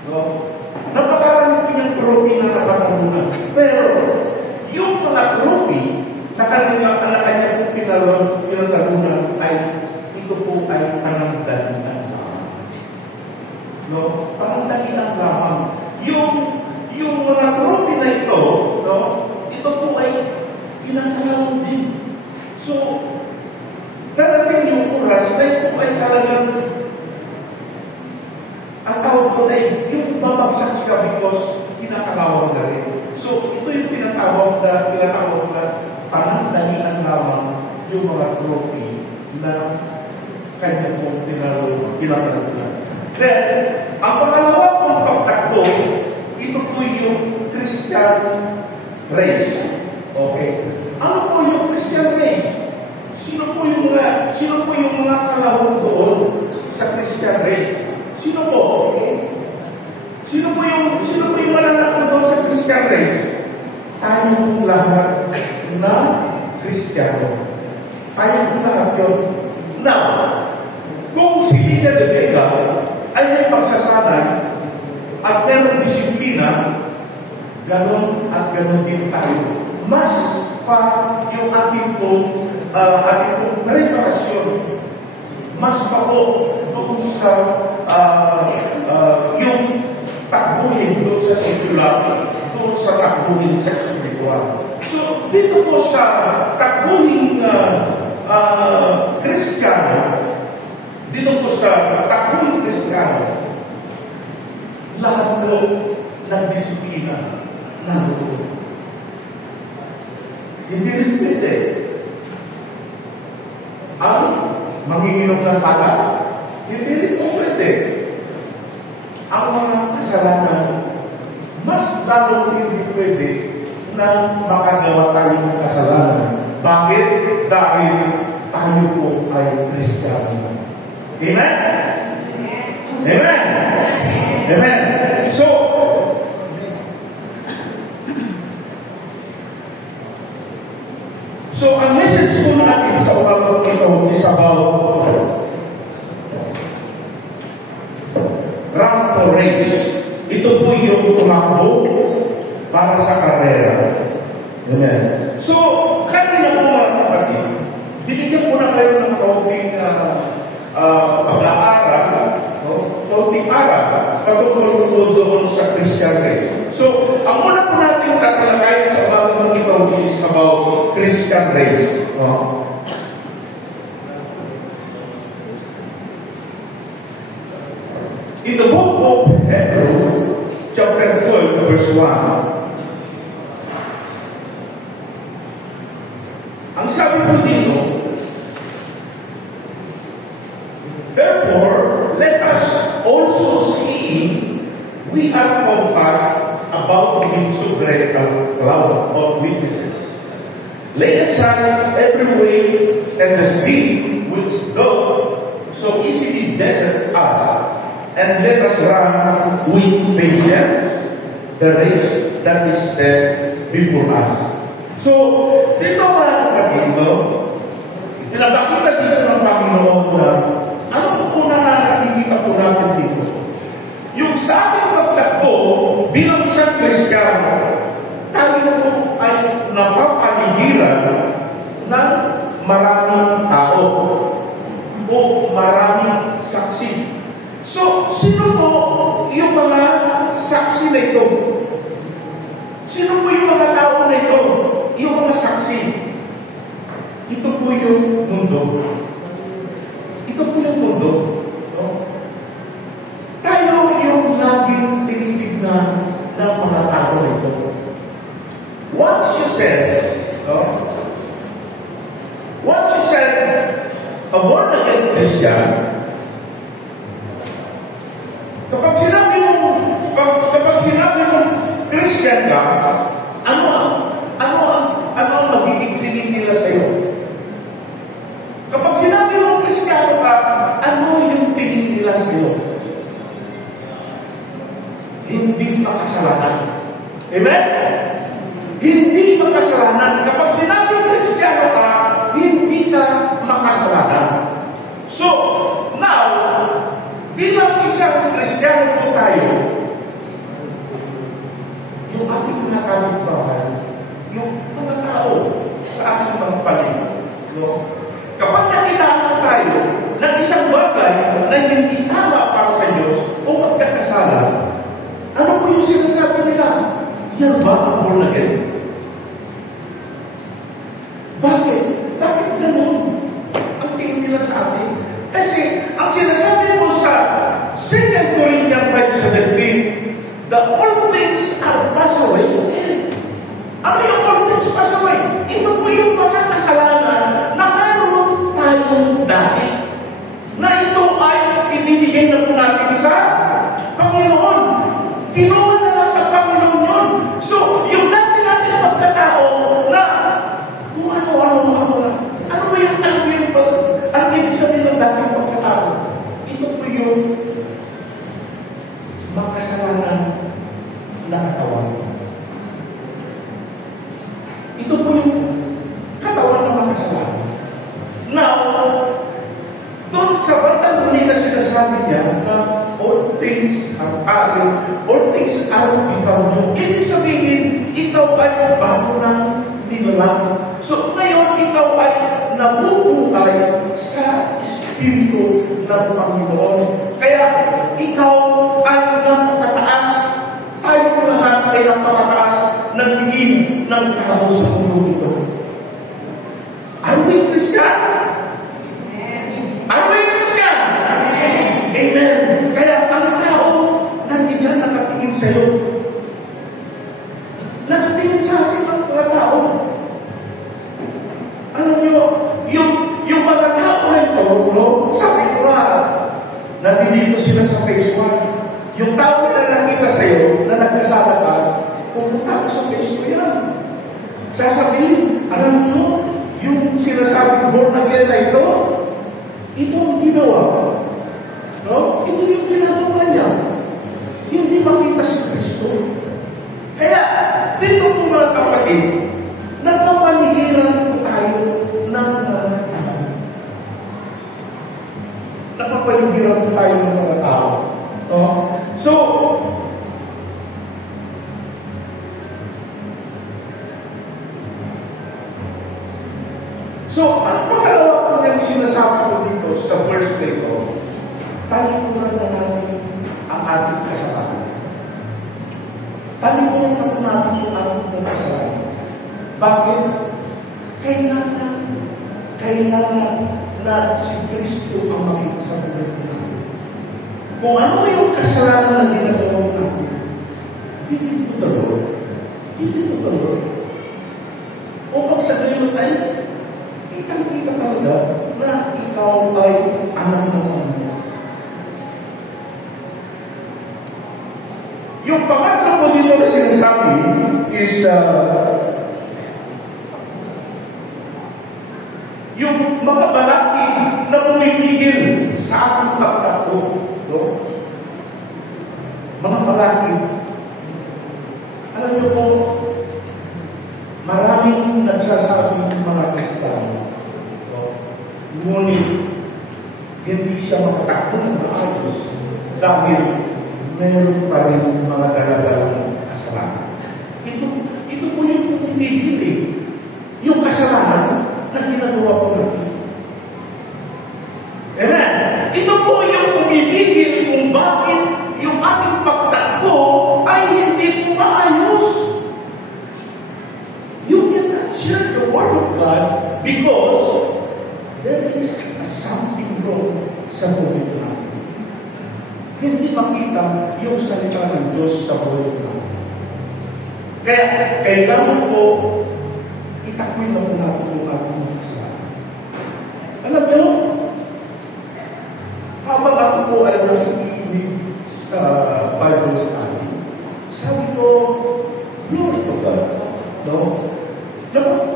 No? Napakarami po niyang trophy na napakarunan. Pero, yung mga trophy na kanyang pinagalunan ay ito po ay panandalian lamang. No? Panandalian lamang. Yung mga trophy na ito, no? Ito po ay pinagkalawang din. So, darating yung oras na ito ay talagang ang tawag ko ay yung babagsak siya because kinakalawang na rin. So, ito yung tinatawag na panandalian lamang yung mga trophy na kanya pong pinagalunan. Then, ang pangalawa pong pagtakbo, ito po yung Christian race. Okay? Ano po yung Christian race? Sino po yung mga kalahok doon sa Christian race? Sino po? Sino po yung mananakbo doon sa Christian race? Tayo pong lahat na Kristiyano. Tayo pong lahat yun. Now, kung si Lydia de Vega ay may pagsasanay at mayroong disiplina, ganon at ganon din tayo. Mas pa yung ating pong preparasyon, mas pa po doon sa yung takbuhin doon sa sekular, doon sa takbuhin sa spiritual. So, dito po sa takbuhin Kristiyano, dito po sa takbuhin Kristiyano, lahat po ng disiplina nandoon. Hindi rin pwede. Manginginom ng pala, hindi rin po pwede. Ang mga kasalanan, mas lalo hindi pwede na makagawa tayo ng kasalanan. Bakit? Dahil tayo po ay Kristiyano. Amen? Amen? Amen? So, Ito po yung tumakbo para sa karera. Amen. So, kanina po mga kapatid, binigyan ko na kayo ng kaunting pag-aaral, kaunting aral, patungkol doon sa Christian race. So, ang una po natin tatalakayin sa bagong ito is about Christian race. In the book of Hebrews, chapter 12, verse 1, ang sabi po dito, therefore, let us also see we are compassed about the insuperable cloud of witnesses. Lay aside every weight and the sin which doth so easily beset us, and let us run with patience the race that is set before us. So, dito mga kapatid, pinapakita dito ng Panginoon na ano po na nakikita po natin dito? Yung sa ating pagtakbo bilang isang Kristiyano, tayo po ay napapaligiran ng maraming tao o maraming saksi. So, sino po yung mga saksi na ito? Sino po yung mga tao na ito? Yung mga saksi. Ito po yung mundo. Ito po yung mundo. Tayo yung laging tinitignan ng mga tao na ito. Once you said, a born-again Christian, kapag sinabi mo Christian ka, ano ang magiging tingin nila sa iyo? Kapag sinabi mo Kristiyano ka, ano yung tingin nila sa iyo? Hindi makasalanan. Amen? Hindi makasalanan. Kapag sinabi Kristiyano ka, hindi ka makasalanan. So, now, bilang isang Kristiyano po tayo, yung ating mga kapitbahay, yung mga tao sa ating mga paligid, kapag nakitaan po tayo ng isang bagay na hindi tama para sa Diyos o magkakasala, ano po yung sinasabi nila? Yan ba ang born again? Bakit? Bakit ganun ang tingin nila sa atin? Kasi ang sinasabi mo sa 2 Corinthians 5:17, the old things are passed away. Ano yung old things passed away? Ito po yung mga kasalanan na meron tayong dati. Na ito ay ibinigay na po natin sa Panginoon. Kinuha na lang ng Panginoon yun. So, yung dati natin pagkatao na kung ano ibig sabihin ng dating pagkatao? Ito po yung makasalanan na katawan. Ito po yung katawan na makasalanan. Now, doon sa batang huli na sinasabi niya na all things are become new. Ibig sabihin, ikaw ay bago ng nilalang. So, ngayon, ikaw ay nabubuhay sa Espiritu ng Panginoon. Kaya, ikaw ay napakataas. Tayo lahat ay napakataas ng tingin ng tao sa mundo ito. Are we Christian? Are we Christian? Amen. Kaya, ang tao nandiyan nakatingin sa iyo. Nakatingin sa atin ang mga tao. Alam nyo, yung mga tao na ito, sabi ko nga, nandito sila sa phase 1. Yung tao na nakita sa iyo, na nagkasala ka, pumunta ko sa phase 2 yan. Sasabihin, alam nyo, yung sinasabi born again na ito ang ginawa. No? Ito yung ginagawa niya. Hindi makita si Kristo. Kaya, dito po mga kapatid, napapaligiran po tayo ng mga tao. Napapaligiran po tayo ng mga tao. No? So, So, ang pangalawa ko niyang sinasabi ko dito sa verse na ito, talikuran na natin ang ating kasalanan. Talikuran na natin ang ating kasalanan. Bakit? Kailangan na si Kristo ang makita sa buhay natin. Kung ano yung kasalanan na ginagawa natin, hindi ito the Lord. O pag sa gayon ay, kitang-kita talaga na ikaw ay anak ng Panginoon. Yung pangatlo mo dito na sinasabi is yung mga balaki na pumipigil sa ating pagtakbo. No? Mga balaki. Alam niyo po, maraming nagsasabing mga Kristiyano. No? Ngunit, hindi siya makatakbo ng maayos dahil meron pa rin mga daladalang kasalanan. Ito po yung pumipigil eh. Yung kasalanan na ginagawa po natin. Amen? Ito po yung pumipigil kung bakit yung ating pagtakbo ay hindi po maayos. You cannot share the Word of God because there is something wrong sa buhay natin. Hindi makita yung salita ng Diyos sa buhay natin. Kaya, kailangan po itakwin na po natin yung ating kasalanan. Alam niyo, habang ako po ay nakikinig sa Bible study, sabi ko, glory to God. No?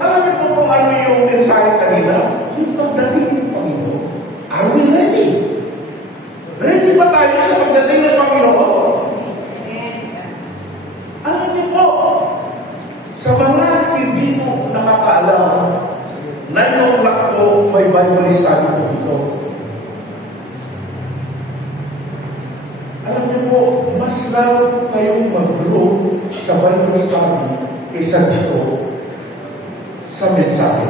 Alam niyo po kung ano yung mensahe kanina? Yung pagdating ng Panginoon. Are we ready? Ready ba tayo sa pagdating ng Panginoon? Alam niyo po, sa mga hindi po nakakaalam na yung lakbo may Bible study po dito. Alam niyo po, mas lalo kayong mag-grow sa Bible study kaysa dito sa mensahe.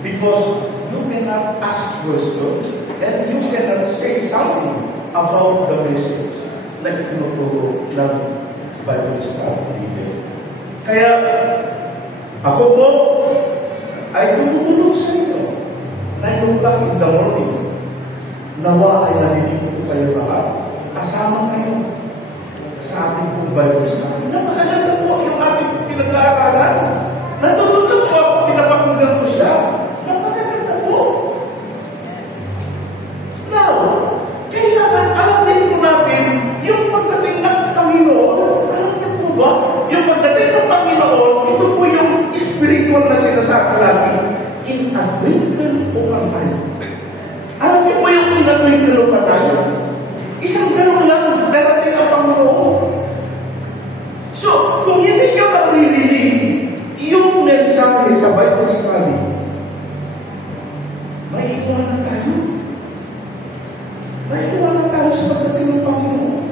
Because you cannot ask questions and you cannot say something about the message na tinuturo ng Bible study. Kaya, ako po ay tumutulong sa inyo na yung back in the morning, nawa ay nalilig ko kayo lahat. Kasama kayo sa ating pong Bible study. Napakaganda po yung ating pinag-aaralan. Natutulog po ako, pinapakinggan ko siya. Napakaganda po. Now, kailangan alam din po natin yung pagdating ng Panginoon. Alam niyo po ba? Yung pagdating ng Panginoon, ito po yung spiritual na sinasabi natin. In a twinkle of an eye. Alam niyo po yung in a twinkle of an eye? Isang ganun lang, darating ang Panginoon. So, kung hindi nyo naririnig yung mensahe sa Bible study, may iwanan tayo. May iwanan tayo sa pagdating ng Panginoon.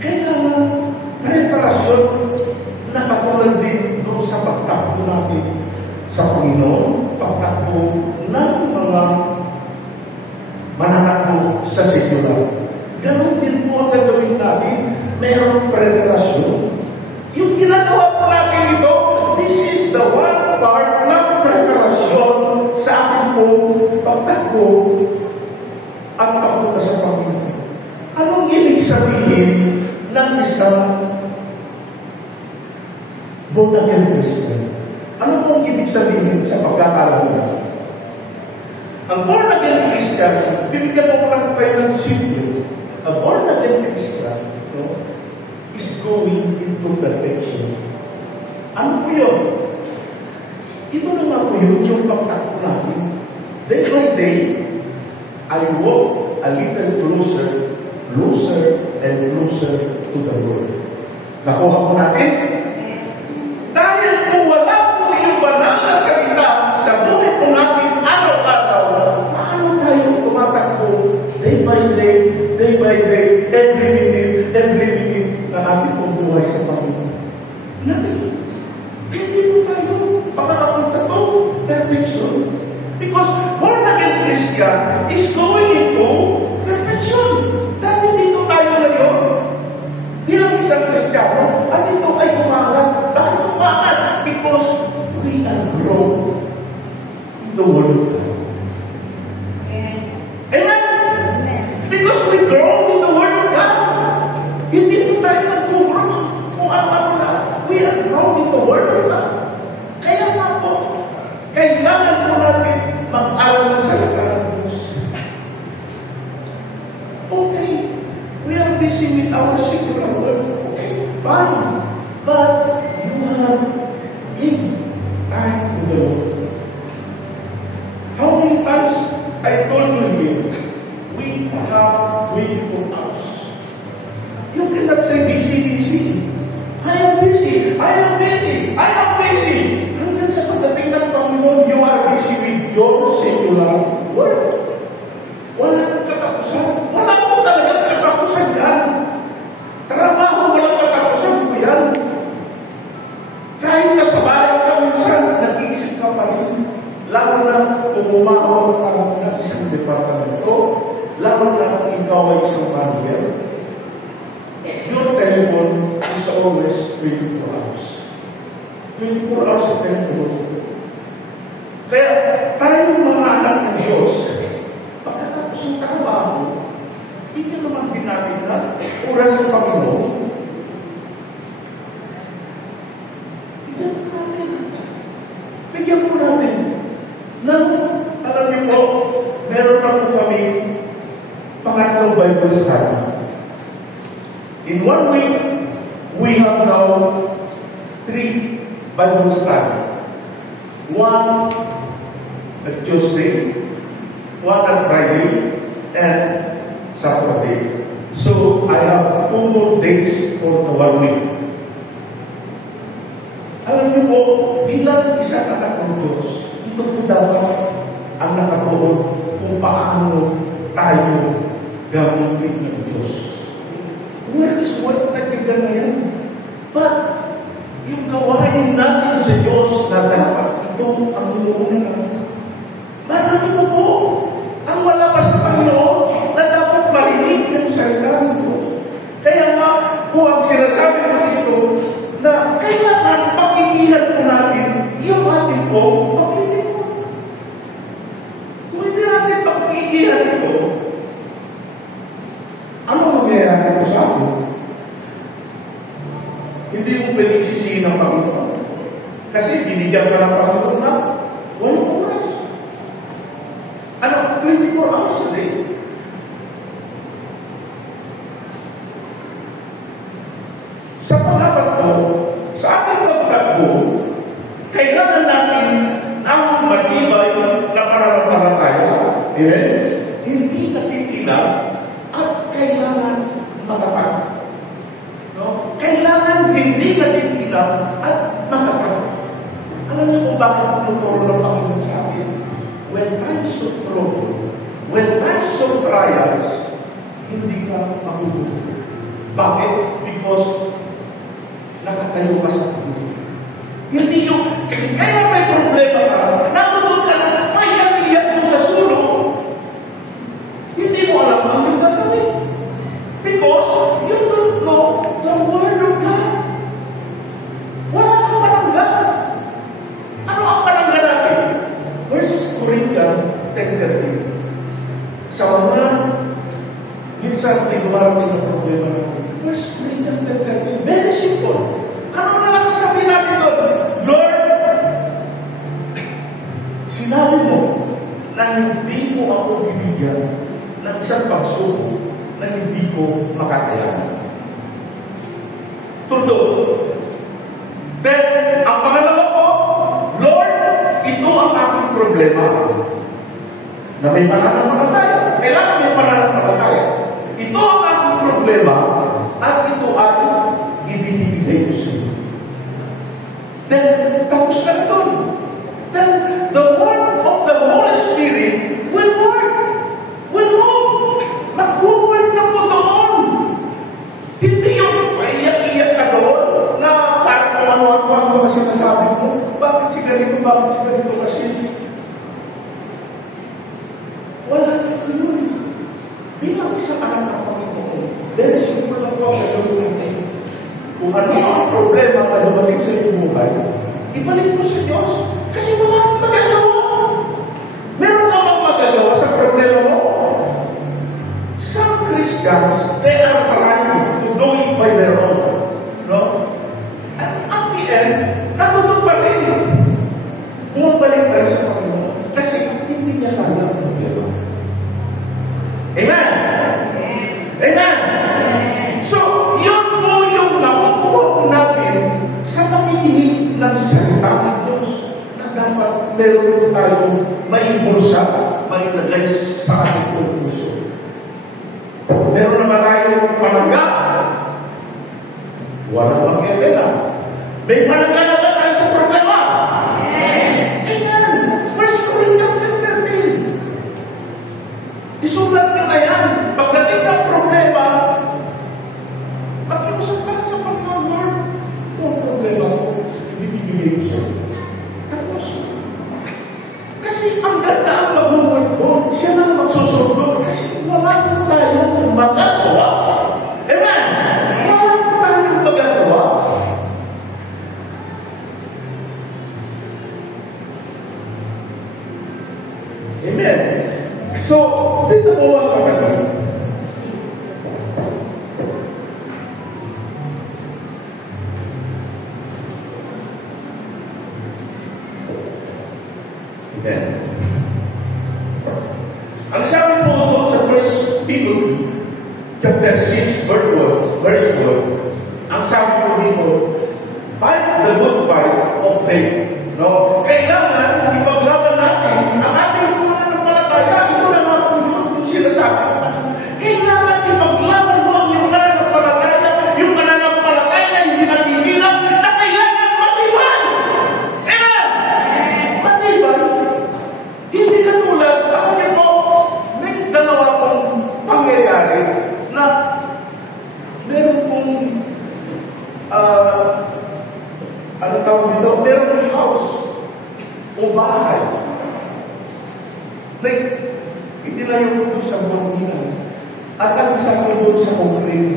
Kailangan preparasyon na katulad din doon sa pagtakbo natin sa Panginoon, pagtakbo ng mga mananakbo sa sekular. Ganun din po ang gagawin natin. Mayroong preparasyon. Yung ginagawa po natin ito, this is the one part ng preparasyon sa ating pong pagtakbo ang papunta sa Panginoon. Anong ibig sabihin ng isang born-again Christian? Ano pong ibig sabihin sa pagkakalam natin? Ang born-again Christian, bibigyan mo lang kayo ng simple. A born-again Christian, no, is going into perfection. Ano po yun? Ito na nga po yun, yung pagtakbo natin. Day by day, I walk a little closer, and closer to the Lord. Nakuha po natin? Dahil kung wala po yung banal na salita sa buhay po natin araw-araw, paano tayo tumatakbo day by day, every minute na ating pong buhay sa Panginoon? Natin, hindi po tayo makakapunta to perfection. is going into perfection. Dahil dito tayo ngayon, bilang isang Kristiyano, at ito ay umangat. Bakit umangat? Because we are grown in the Word of God. Amen? Because we grow in the Word of God. Hindi po tayo nag-grow kung ano na. We are grown in the Word of God. Kaya nga po, kailangan po natin mag-aral ng salita ng Diyos. Okay, we are busy with our secular work. Okay, fine. But you have given time to the Lord. How many times I told you here, we have 24 hours. You cannot say busy. I am busy. Hanggang sa pagdating ng Panginoon, you are busy with your secular work. Wala nang katapusan. Wala po talagang katapusan yan. Trabaho, walang katapusan po yan. Kahit nasa bahay ka minsan, nag-iisip ka pa rin. Lalo na kung umahon ka ng isang departamento, lalo na kung ikaw ay isang manager, your telephone is always 24 hours. 24 hours sa telephone. Kaya tayong mga anak ng Diyos, pagkatapos ng trabaho, hindi naman din natin na oras sa Panginoon. Bigyan po natin ng, alam niyo po, meron na po kami pangatlong Bible study. In 1 week, we have now 3 Bible study. 1 at Tuesday, 1 at Friday, and Saturday. So, I have 2 more days for the 1 week. Alam niyo po, bilang isang anak ng Diyos, ito po dapat ang nakatuon kung paano tayo gamitin ng Diyos. Where is what nagtigan na yan? But, yung gawain natin sa Diyos na dapat ito ang inuunan natin. Marami mo po ang wala pa sa Panginoon na dapat marinig ng salita ng Diyos. Kaya nga po ang sinasabi ko dito na kailangan pagigilan po natin yung ating po paglilingkod. Kung hindi natin pagigilan ito, ano mangyayari po sa atin? Hindi mo pwedeng sisihin ng Panginoon. Kasi binigyan ka ng Panginoon na 1 oras. 24 hours a day. Sa pangapat ko, sa ating pagtakbo, kailangan natin ang matibay na pananampalataya. Amen? Hindi natitinag at kailangan matatag. No? Kailangan hindi natitinag at matatag. Alam niyo kung bakit tinuturo ng Panginoon sa atin? When times of trouble, when times of trials, hindi ka magugulo. Bakit? Because nakatayo ka sa Panginoon. Hindi yung, kaya may problema ka, natutod ka na, may iyak mo sa sulong. Hindi mo alam ang yung gagawin. Because you don't know the Word of God. Wala kang pananggan. Ano ang pananggan natin? 1 Corinthians 10:13. Sa mga minsan may dumarating na problema natin. 1 Corinthians 10:13. Very simple. Ano na nasasabi natin doon? Lord, sinabi mo na hindi mo ako bibigyan ng isang pagsubok na hindi ko makakayanan. Totoo. Then, ang pangalawa ko, Lord, ito ang aking problema. Na may pananampalataya. Kailangan may pananampalataya. Ito ang aking problema at ito ay ibinibigay ko sa iyo. Then, tapos ka na doon. Then, the word of the Holy Spirit will work. Will move. Mag-work na po doon. Hindi yung paiyak-iyak ka doon na parang kung ano-ano kasi nasabi mo. Bakit si ganito kasi? Wala may mga problema na dumating sa iyong buhay, ibalik mo sa Diyos. Kasi wala kang magagawa. Meron ka bang magagawa sa problema mo? Some Christians, they are trying to do it by their own. No? At the end, natutog pa rin. Bumabalik tayo sa Panginoon. Kasi hindi niya kaya ang problema. Amen? Amen? So, yun po yung nakukuha natin sa pakikinig ng salita ng Diyos na dapat meron tayong maibulsa, mailagay sa ating puso. Meron naman tayong palangga. Walang mag-epela. May palangga na tayo sa problema. Amen. First Corinthians 15. Isulat nyo na yan. Pagdating ng problema, pag-iusap ka na sa Panginoon, Lord, ito ang problema ko. Ibibigay ko sa'yo. Tapos, kasi ang ganda ang mag-word ko, siya na magsusunod doon. Kasi wala na tayong magagawa. Amen? Wala na tayong magagawa. Amen? So, dito po ang kapatid. Amen. Ang sabi po ito sa 1 Peter chapter 6 verse 1, ang sabi po dito, fight the good fight of faith. No? Kailangan ipaglaban natin ang ating pananampalataya. Ito na mga yung sinasabi. Kailangan ipaglaban mo ang iyong pananampalataya, yung pananampalataya hindi natigilan, na kailangan matibay. Amen? Matibay. Hindi katulad, ako niyo po, may dalawa pong pangyayari na meron pong ano tawag dito? Meron pong house o bahay na itinayo ko sa banginan at ang isa ko doon sa concrete.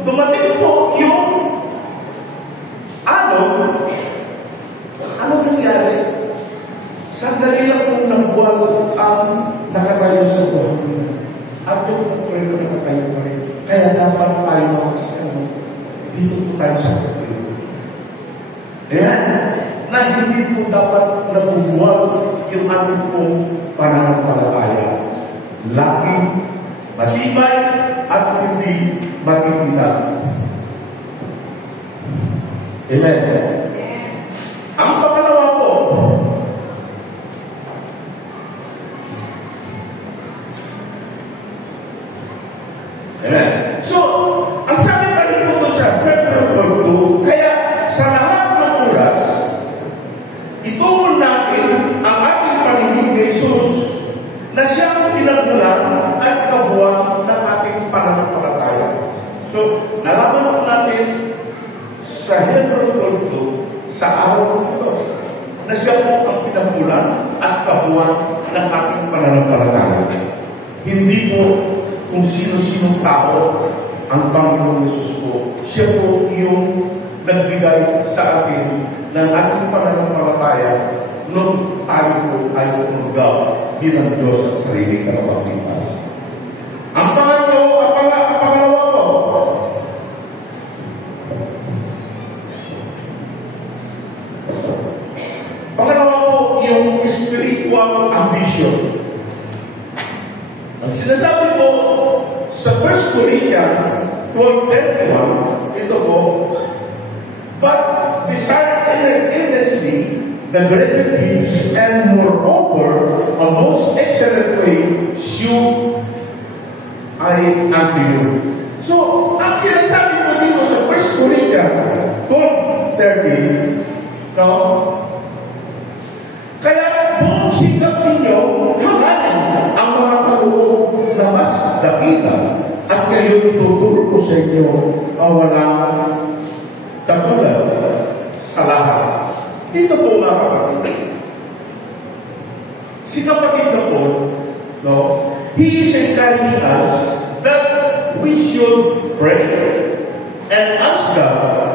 Dumating po yung ano nangyari? Sandali lang kung nabuwal ang nakatayo sa banginan at yung concrete na nakatayo pa rin. Kaya dapat tayo makasama dito po tayo sa concrete. Ayan, na hindi po dapat nabubuwal yung ating pong pananampalataya. Laging matibay at hindi matitilag. Amen. Ang pangalawa po, amen. So, ang sabi pa rin po sa February 2, kaya sa lahat ng oras, ituon natin ang ating paningin kay Jesus na siyang pinagmulan at kabuuan ng ating pananampalataya. So, nalaman po natin sa Hebrew 12 sa araw ito na siya po ang pinagmulan at kabuuan ng ating pananampalataya. Hindi po kung sino-sino tao ang Panginoon Jesus po. Siya po yung nagbigay sa atin ng ating pananampalataya nung tayo po ay umagaw bilang Diyos at sariling kalapagpitas. Ang pangalawa po, yung spiritual ambition. Ang sinasabi po sa 1 Corinthians 12:31, ito po, but desire earnestly the greater gifts, and moreover, a most excellent way, shew I unto you. So, ang sinasabi po dito sa 1 Corinthians 12:30, no? Kaya buong sikap ninyo, hangganan ang mga kaloob na mas dakila at kayo ituturo ko sa inyo ang walang katulad sa lahat. Dito po mga kapatid. Si kapatid na po, no, he is encouraging us that we should pray and ask God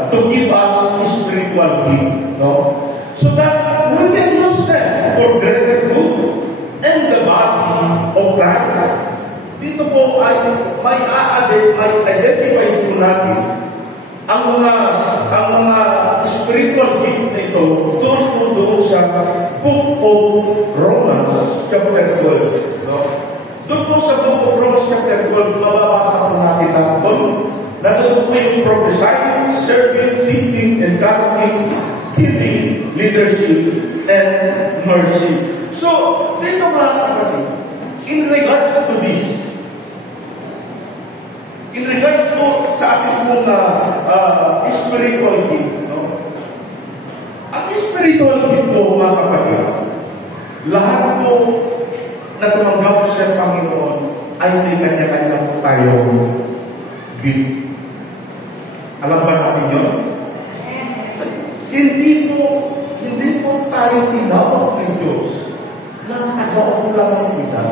Christ. Dito po ay may identify po natin ang mga spiritual gift na ito doon sa Book of Romans chapter 12. No? Doon po sa Book of Romans chapter 12, mababasa po natin ang doon. Nandun po yung prophesying, serving, teaching, encouraging, giving, leadership, and mercy. So, dito mga kapatid, in regards to this, in regards to sa ating pong spiritual gift, no? Ang spiritual gift po, mga kapatid, lahat po na tumanggap sa Panginoon ay may kanya-kanya po tayong gift. Alam ba natin yun? Hindi po tayo tinawag ng Diyos na tagaon lamang kita.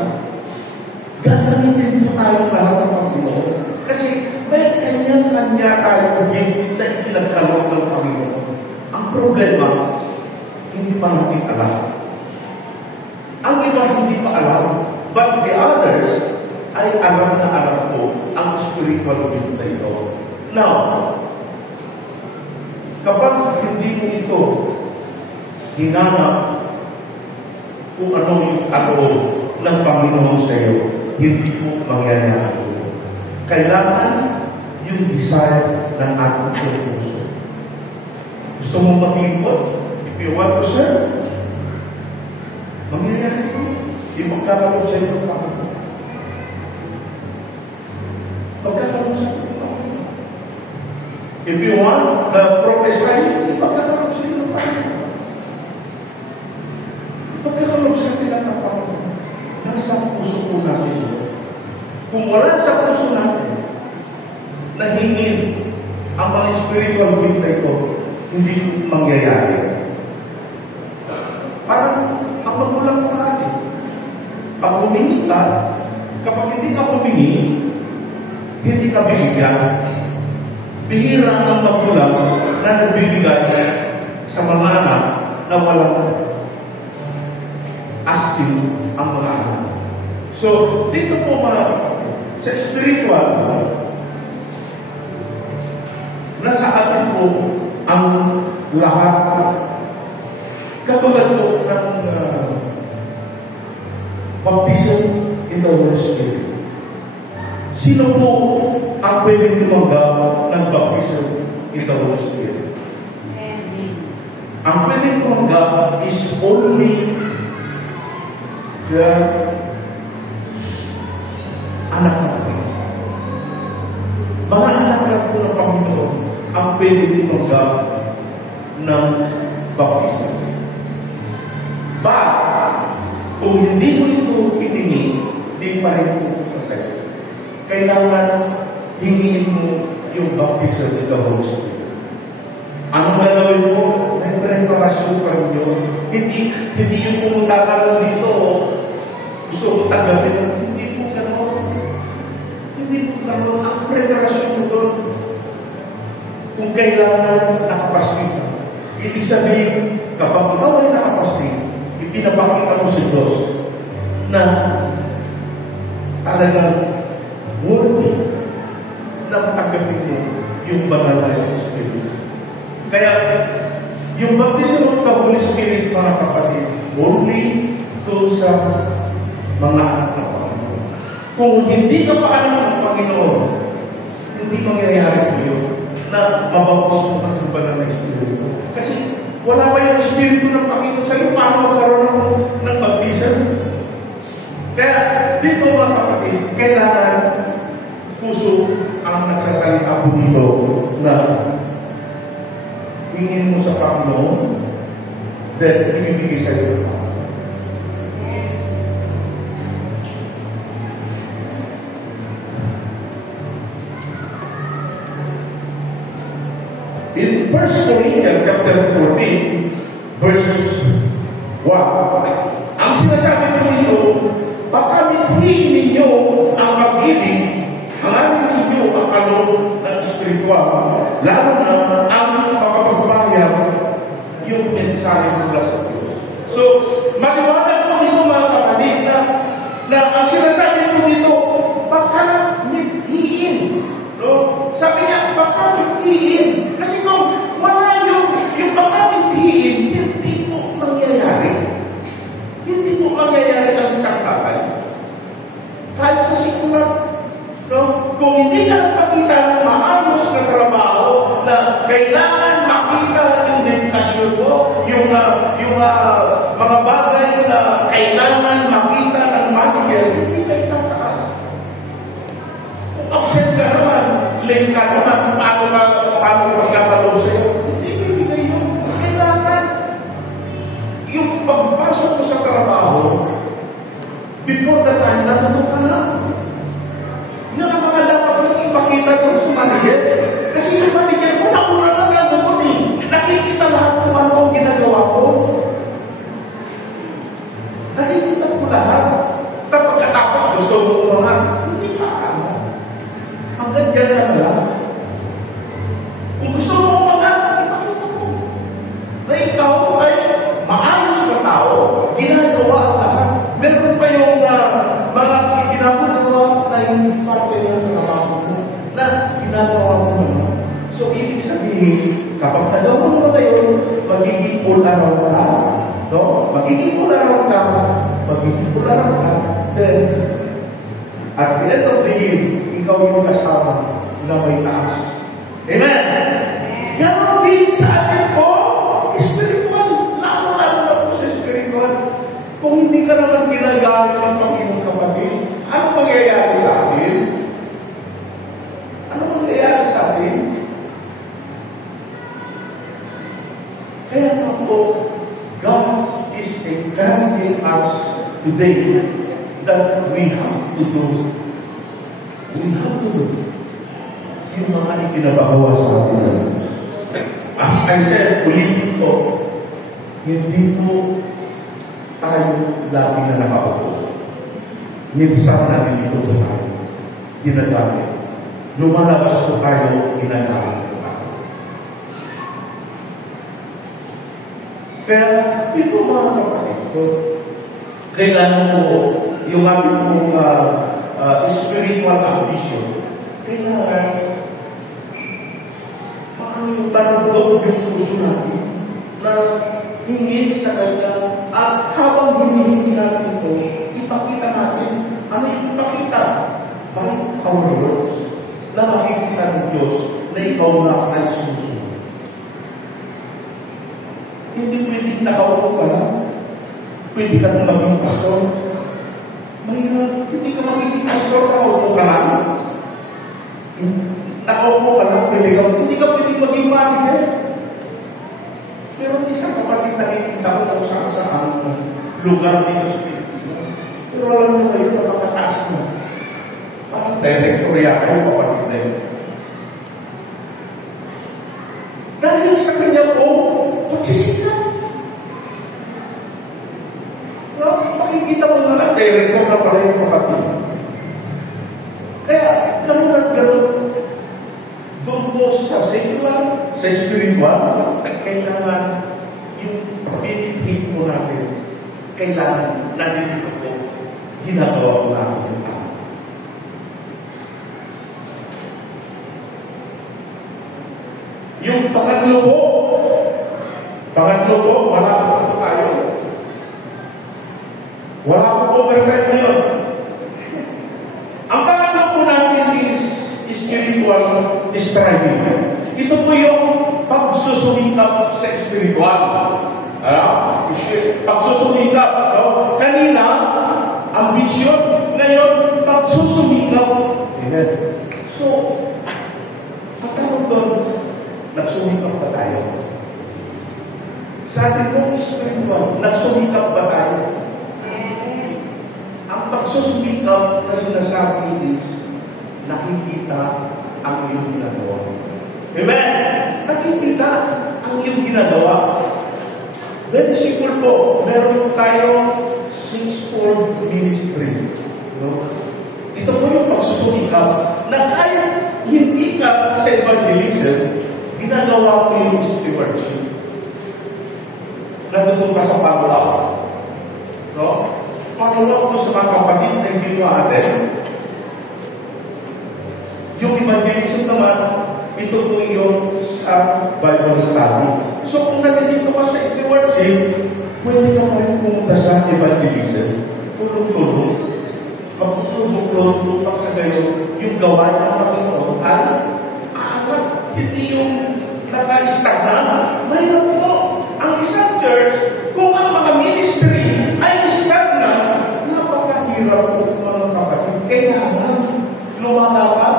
Gagamitin po tayo lahat ng Panginoon. Kasi may kanya-kanya tayo gift na itinagkalog ng Panginoon. Ang problema, hindi pa natin alam. Ang iba hindi pa alam, but the others ay alam na alam po ang spiritual gift na ito. Now, kapag hindi mo ito hinanap kung anong ng Panginoon sa iyo, hindi po mangyayari. Kailangan yung desire ng ating puso. Gusto mong maglingkod? If you want to serve, mangyayari po. Ipagkakaroon sa iyo ng Panginoon. Pagkakaroon sa iyo ng Panginoon. If you want the prophecy, ipagkakaroon sa iyo ng Panginoon. Ipagkakaroon sa iyo ng Panginoon. Nasa puso po natin. Kung wala sa puso natin, nahingin ang mga spiritual gift na ito, hindi mangyayari. Parang ang magulang po natin. Pag humingi ka, kapag hindi ka humingi, hindi ka bibigyan. Bihira ang magulang na nagbibigay sa mga anak na walang asking ang mga anak. So, dito po sa spiritual, nasa atin po ang lahat. Katulad po ng baptism in the Holy Spirit. Sino po ang pwedeng tumanggap ng baptism in the Holy Spirit? Ang pwedeng tumanggap is only the anak natin. Mga anak lang po ng Panginoon ang pwedeng tumanggap ng baptism. But, kung hindi mo ito itingi, di pa rin po kasi. Kailangan hingin mo yung baptism in the Holy Spirit. Ano gagawin mo? May preparasyon pa rin yun. Hindi yung pumunta ka lang dito, gusto mo tanggapin. Hindi po gano'n. Hindi po gano'n. Ang preparasyon mo doon, kung kailangan nakapastig ka. Ibig sabihin, kapag ikaw ay nakapastig, ipinapakita mo si Diyos na talagang worthy na tanggapin mo yung banal na Espiritu. Kaya, yung baptism ng Holy Spirit, mga kapatid, only doon sa mga anak ng Panginoon. Kung hindi ka pa anak ng Panginoon, hindi mangyayari po yun na mabapos mo ang banal na Espiritu. Kasi wala pa yung Espiritu ng Panginoon sa iyo, paano magkaroon ng baptism? Kaya, dito mga kapatid, kailangan puso ang nagsasalita po dito na hingin mo sa Panginoon then ibibigay sa iyo. In 1 Corinthians chapter 14 verse 1, ang sinasabi ko dito, baka mithiin ninyo ang pag-ibig, hangarin ninyo ang kaloob ng espiritual, lalo na ang makapagbayad yung mensahe mula sa Diyos. So, maliwanag po dito mga kapatid na ang sinasabi makita yung dedikasyon mo, yung mga bagay na kailangan makita ng manager, hindi kayo tataas. Kung absent ka naman, late ka naman, paano magkakalaw sa'yo, hindi bibigay yun. Kailangan yung pagpasok mo sa trabaho, before the time, natuto ka na. Yan ang mga dapat mong ipakita doon sa manager. Kasi yung manager ko, nauna na nandun eh. Nakikita lahat kung ano ang ginagawa ko. Nakikita ko lahat. Tapos katapos gusto mo mga, hindi ka kama. Hanggang dyan na lang. Kung gusto mo mga, ipakita mo. Na ikaw ay maayos na tao, ginagawa ang lahat. Meron pa yung mga ginagawa na hindi parte ng trabaho mo na ginagawa mo naman. So, ibig sabihin, kapag nagawa mo na yun, magiging all-around ka. No? Magiging all-around ka. Magiging all-around ka. Then, at the end of the year, ikaw yung kasama na may taas. Amen? Ganon din sa atin po, spiritual. Lalo-lalo na po sa spiritual. Kung hindi ka naman ginagamit ng Panginoon kapatid, ano mangyayari sa atin? Ano mangyayari sa atin? Kaya nga po, God is encouraging us today that we have to do. We have to do yung mga ikinabagawa sa atin. As I said, ulitin ko, hindi po tayo lagi na nakaupo. Minsan natin ito po tayo. Ginagamit. Lumalabas po tayo, ginagamit po tayo. Kaya, ito mga kapatid ko, kailangan po yung aming spiritual ambition, kailangan paano yung panagod yung puso natin na hingin sa kanya at habang hinihingi natin ito, ipakita natin. Ano yung ipakita? By our words na makikita ng Diyos na ikaw na ay sumusunod. Hindi pwedeng nakaupo ka lang. Pwede ka nang maging pastor. Mahirap, hindi ka magiging pastor, nakaupo ka lang. Nakaupo ka lang, hindi ka pwedeng maging manager. Pero isang kapatid nakikita ko kung saan lugar dito sa Pilipinas. Pero alam mo kayo, napakataas mo. Parang director yata yung kapatid na yun. Dahil sa kanya po, pagsisika. Makikita mo na lang, director na pala yung kapatid. Kaya, gano'n at gano'n, doon po sa secular, sa spiritual, kailangan yung pinithin mo natin, kailangan natin ito po, ginagawa ko natin. Yung pangatlo po, wala po tayo. Wala po perfect ngayon. Ang pangatlo po natin is spiritual striving. Ito po yung pagsusumikap sa spiritual. Pagsusumikap. No? Kanina, ambisyon. Ngayon, pagsusumikap. Amen. So, pagkakaroon doon, nagsumikap ba tayo? Sa atin mong spiritual, nagsumikap ba tayo? Ang pagsusumikap na sinasabi is, nakikita ang iyong ginagawa. Amen? Nakikita ang iyong ginagawa. Very simple po. Meron tayo 6-fold ministry. No? Ito po yung pagsusumikap na kahit hindi ka sa evangelism, ginagawa mo yung stewardship. Nandun ka sa pangulak. No? Pangulak mo sa mga kapatid na hindi mo atin. Yung evangelism naman, ito po yung sa Bible study. So kung nandito ka sa stewardship, pwede ka mo rin pumunta sa evangelism. Tulong-tulong. Pag-tulong-tulong pag sa gayon, yung gawa ng Panginoon ay akat. Hindi yung naka-stagnan. Mayroon po ang isang church, kung ang mga ministry ay stagnant, napakahirap po mga kapatid. Kailangan lumalakad.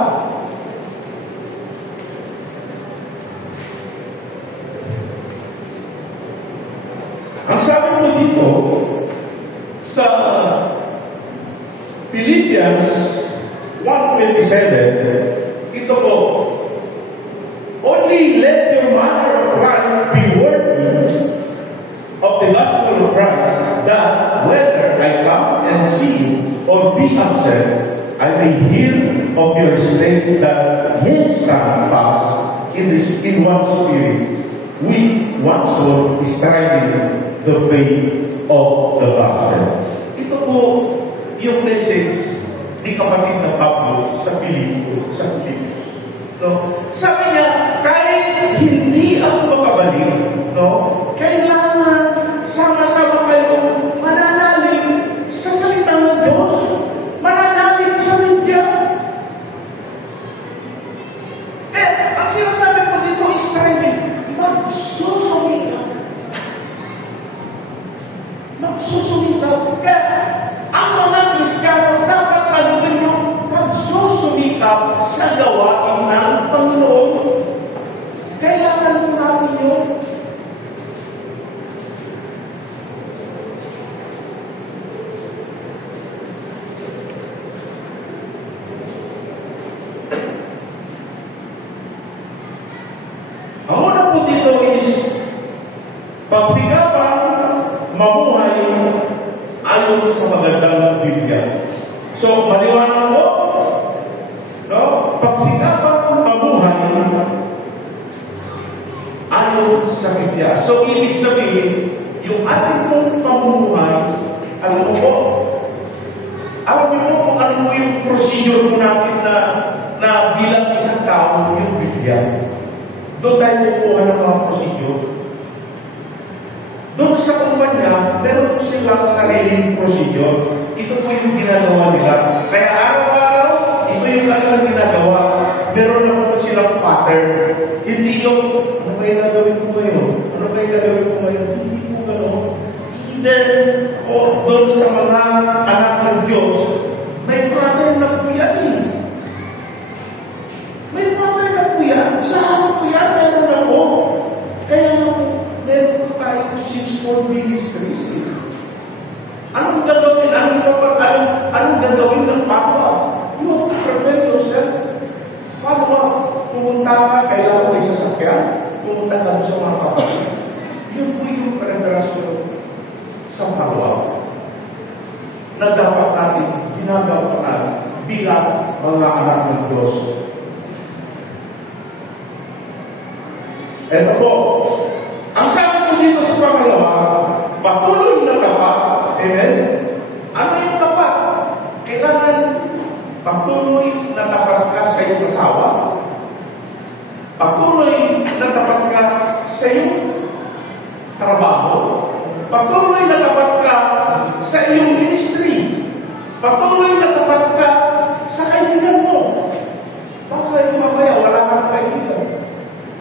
Ang sabi mo dito sa Philippians 1:27, ito po, only let your manner of life be worthy of the gospel of Christ, that whether I come and see you or be absent, I may hear of your state that ye stand fast in one spirit, with one soul, striving the faith of the gospel. Ito po yung message ni kapatid na Pablo sa Pilipinas. No? Sabi niya, kahit hindi ako makabalik, no? Kailangan sama-sama kayo mananalig sa salita ng Diyos, mananalig sa Biblia. Ang sinasabi ko dito is striving, magsusumikap. Kaya ang mga Kristiyano dapat panutin yung magsusumikap sa gawain ng Panginoon. Kailangan po natin yun. Ang una po dito is pagsikapan mabuhay ayon sa magandang Biblia. So, maliwanag po, no? Pagsikapan mabuhay ayon sa Biblia. So, ibig sabihin, yung ating pong pamumuhay, alam mo po kung ano po yung procedure po natin na bilang isang tao yung Biblia. Doon tayo kukuha ng mga procedure. Doon sa kumpanya, meron po silang sariling procedure. Ito po yung ginagawa nila. Kaya araw-araw, ito yung kanilang ginagawa. Meron na po silang pattern. Hindi yung, ano kayo gagawin ko ngayon? Ano kayo gagawin ko ngayon? Hindi po gano'n. Either o doon sa mga anak ng Diyos, may pattern na po yan eh. May pattern na po yan. Lahat po yan, meron na po. Kaya meron po tayo 6-4 ministries. Anong gagawin? Anong gagawin ng Papa? You have to prepare yourself. Papa, pumunta ka, kailangan may sasakyan. Pumunta ka sa mga kapatid. Yun po yung preparasyon sa Papa na dapat natin ginagawa natin bilang mga anak ng Diyos. Ito po, ang sabi ko dito sa pangalawa, patuloy na tapat. Amen? Ano yung tapat? Kailangan patuloy na tapat ka sa iyong asawa. Patuloy na tapat ka sa iyong trabaho. Patuloy na tapat ka sa iyong ministry. Patuloy na tapat ka sa kaibigan mo. Baka mamaya wala kang kaibigan.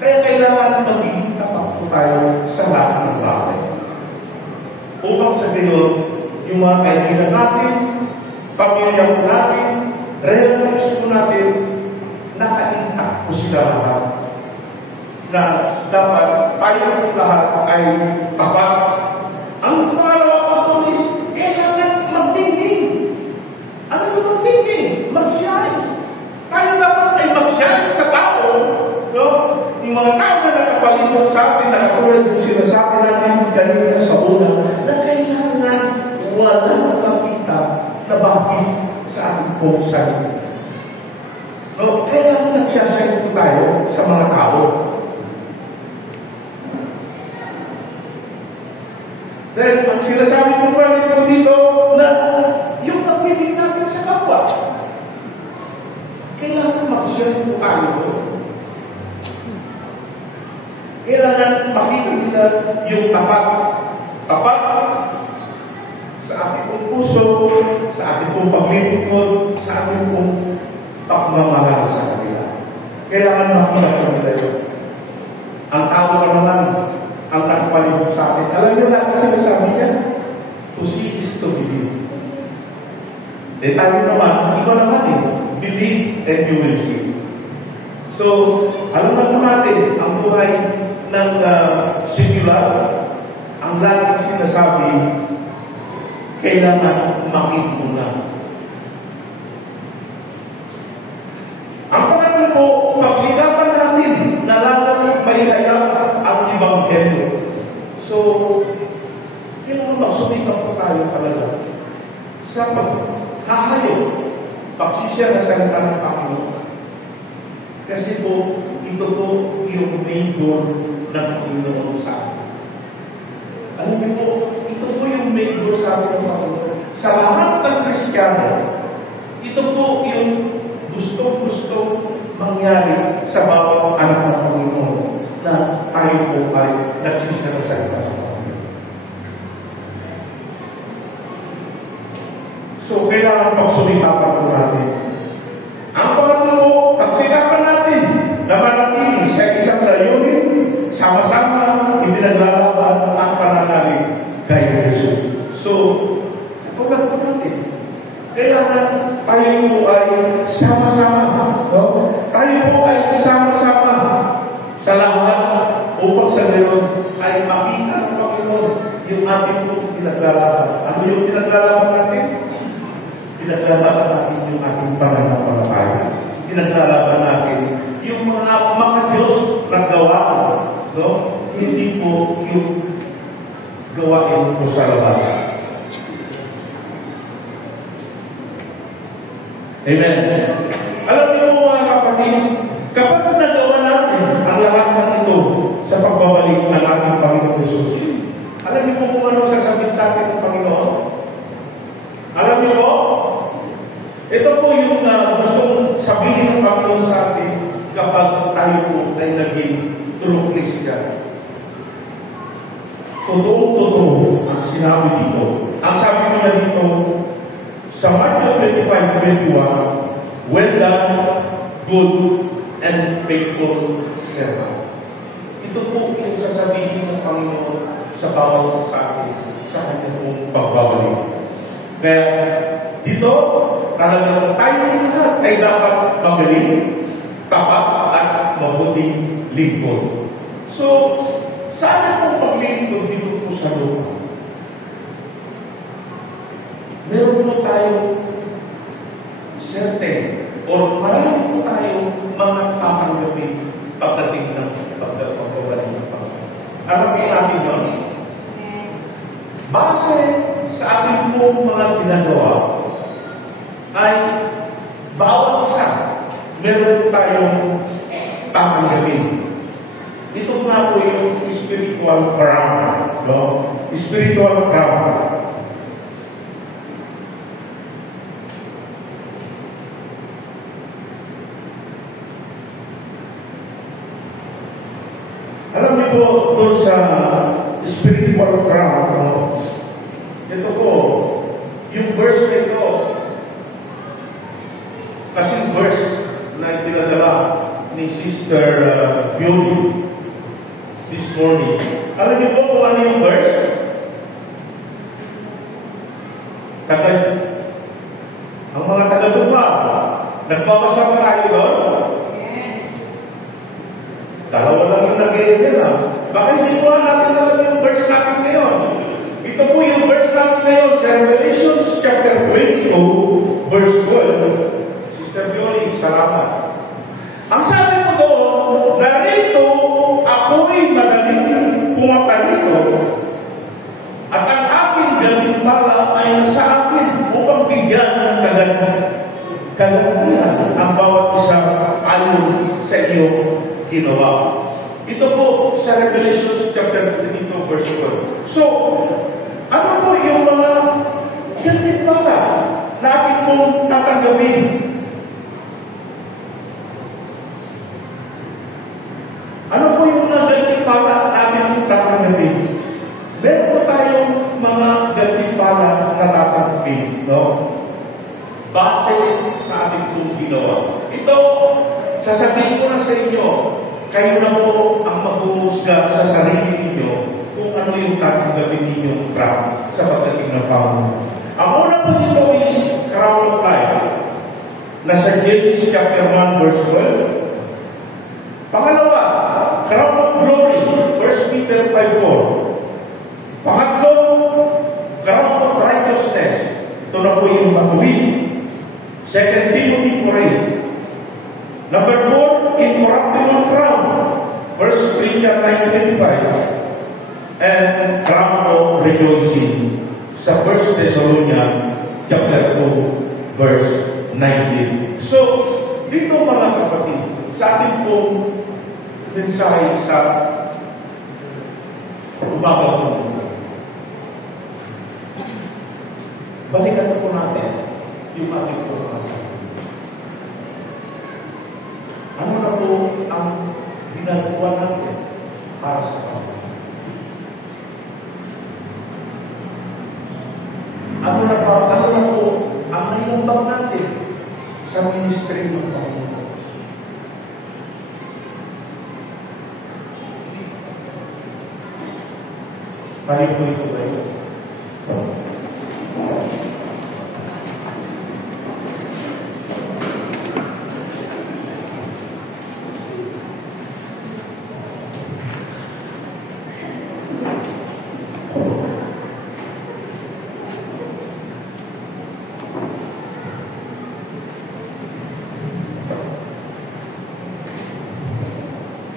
Kaya kailangan magiging tapat po tayo sa lahat ng bagay. Upang sa gayon, yung mga kaibigan natin, pamilya po natin, relatives po natin, naka-intact po sila lahat. Na dapat tayo po lahat ay tapat. Ang pangalawa po ito is, kailangan magtingin. Ano yung magtingin? Mag-shine. Tayo dapat ay mag-shine sa tao. No? Yung mga tao na nakapalibot sa atin, nakatulad yung sinasabi natin kanina sa una, na kailangan walang makita na bakit sa ating pong sarili. No? Kailangan nagsasaya po tayo sa mga tao. Dahil ang sinasabi ko pa rin po dito na yung pagtitig natin sa kapwa, kailangan mag-share po tayo. Kailangan makita nila yung tapat. Tapat sa ating pong puso, sa ating pong paglilingkod, sa ating pong pagmamahal sa kanila. Kailangan makita nila yun. Ang tao ka naman, Tayo naman, iba naman eh. Believe and you will see. So, alam na po natin, ang buhay ng singular, ang laging sinasabi, kailangan makit muna. Ang pangalan po, pagsikapan natin na lalong may hayag ang Ebanghelyo. So, kailangan magsumikap po tayo talaga sa paghahayo, pagsisya na salita ng Panginoon. Kasi po, ito po yung main goal ng Panginoon sa atin. Alam niyo po, ito po yung main goal sa atin ng Panginoon. Sa lahat ng Kristiyano, ito po yung gusto mangyari sa bawat anak ng Panginoon na tayo po ay nagsisya na salita sa Panginoon. So, kailangan pagsumikapan po natin. Ang pangatlo po, pagsikapan natin na manatili sa isang layunin, sama-sama, hindi naglalaban ang pananalig kay Jesus. So, kapag po natin, kailangan tayo po ay sama-sama. No? Tayo po ay sama-sama sa lahat upang sa ngayon ay makita ng Panginoon yung ating po pinaglalaban. Ano yung pinaglalaban natin? Pinaglalaban natin yung ating pananampalataya. Pinaglalaban natin yung mga makadiyos na gawain. No? Hindi po yung gawain po sa labas. Amen. Alam niyo po mga kapatid, kapag nagawa natin ang lahat ng ito sa pagbabalik ng ating Panginoon Jesus, alam niyo po kung ano sasabihin sa atin ng Panginoon? Alam niyo po? Ito po yung gustong sabihin ng Panginoon sa atin kapag tayo po ay naging true Christian. Totoo ang sinabi dito. Ang sabi ko na dito, sa Matthew 25:21, well done, good and faithful servant. Ito po yung sasabihin ng Panginoon sa bawat sa atin, sa kanyang pong pagbabalik. Kaya dito, talagang tayo lahat ay dapat magaling, tapat at mabuting lingkod. So, sana po paglingkod dito po sa lupa. Meron po tayo certain or marami po tayo mga papanggapin pagdating ng pagbabalik ng Panginoon. Alam po natin yun? Base sa ating po mga ginagawa ay bawat isa meron tayong papanggapin. Ito nga po yung spiritual crown. No? Spiritual crown. Alam niyo po doon sa spiritual crown, no? Ito po, yung verse nito, kasing verse na pinadala ni Sister Beauty this morning. Alam niyo po kung ano yung verse? Ang mga taga-lupa, nagbabasa pa tayo doon? Dalawa lang yung nag-i-email ha. Baka hindi po natin alam yung verse natin ngayon. Ito po yung verse natin ngayon sa Revelation chapter 22, verse 12. Sister Bioli, salamat. Ang sabi mo doon, narito ako'y magaling pumaparito at ang aking gantimpala ay nasa akin upang bigyan ng kagantihan ang bawat isa ayon sa iyong ginawa. Ito po sa Revelation chapter 22 verse 12. So, ano po yung mga gantimpala na ating pong tatanggapin? Ano po yung mga gantimpala na ating pong tatanggapin? Meron po tayong mga gantimpala na tatanggapin, no? Base sa ating pong ginawa. Ito, sasabihin ko na sa inyo, kayo na po ang maghuhusga sa sarili ninyo kung ano yung tatanggapin ninyong crown sa pagdating ng Panginoon. Ang una po dito is crown of Nasa James chapter 1 verse 12. Pangalawa, crown of glory, 1 Peter 5:4. Pangatlo, crown of righteousness. Ito na po yung matuwid. 2 Timothy 4:8. Number 4, incorruptible crown, 1 Corinthians 9:25. And crown of rejoicing sa 1 Thessalonians chapter 2 verse 19. So, dito mga kapatid, sa ating pong mensahe sa umaga po, balikan po natin yung ating pagkakasabi. Ano na po ang ginagawa natin para sa Panginoon? Ano na po ang naiambang natin sa ministry ng Panginoon? Tayo po ito kayo.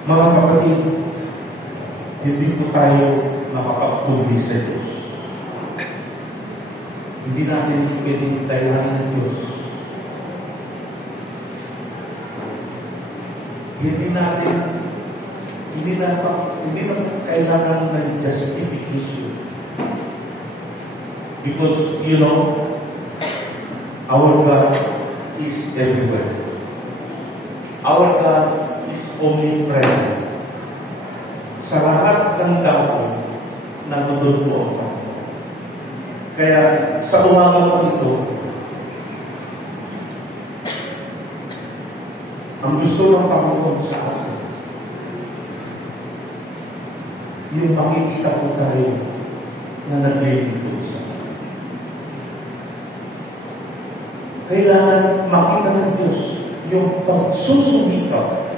Mga kapatid, hindi po tayo makakapagpundi sa Diyos. Hindi natin pwedeng dayanan ng Diyos. Hindi na kailangan ng justification. Because, you know, our God is everywhere. Our God is omnipresent. Sa lahat ng tao, nandun po ako. Kaya sa umaga po ito, ang gusto ng Panginoon sa akin, yung makikita po tayo na naglilingkod sa akin. Kailangan makita ng Diyos yung pagsusumikap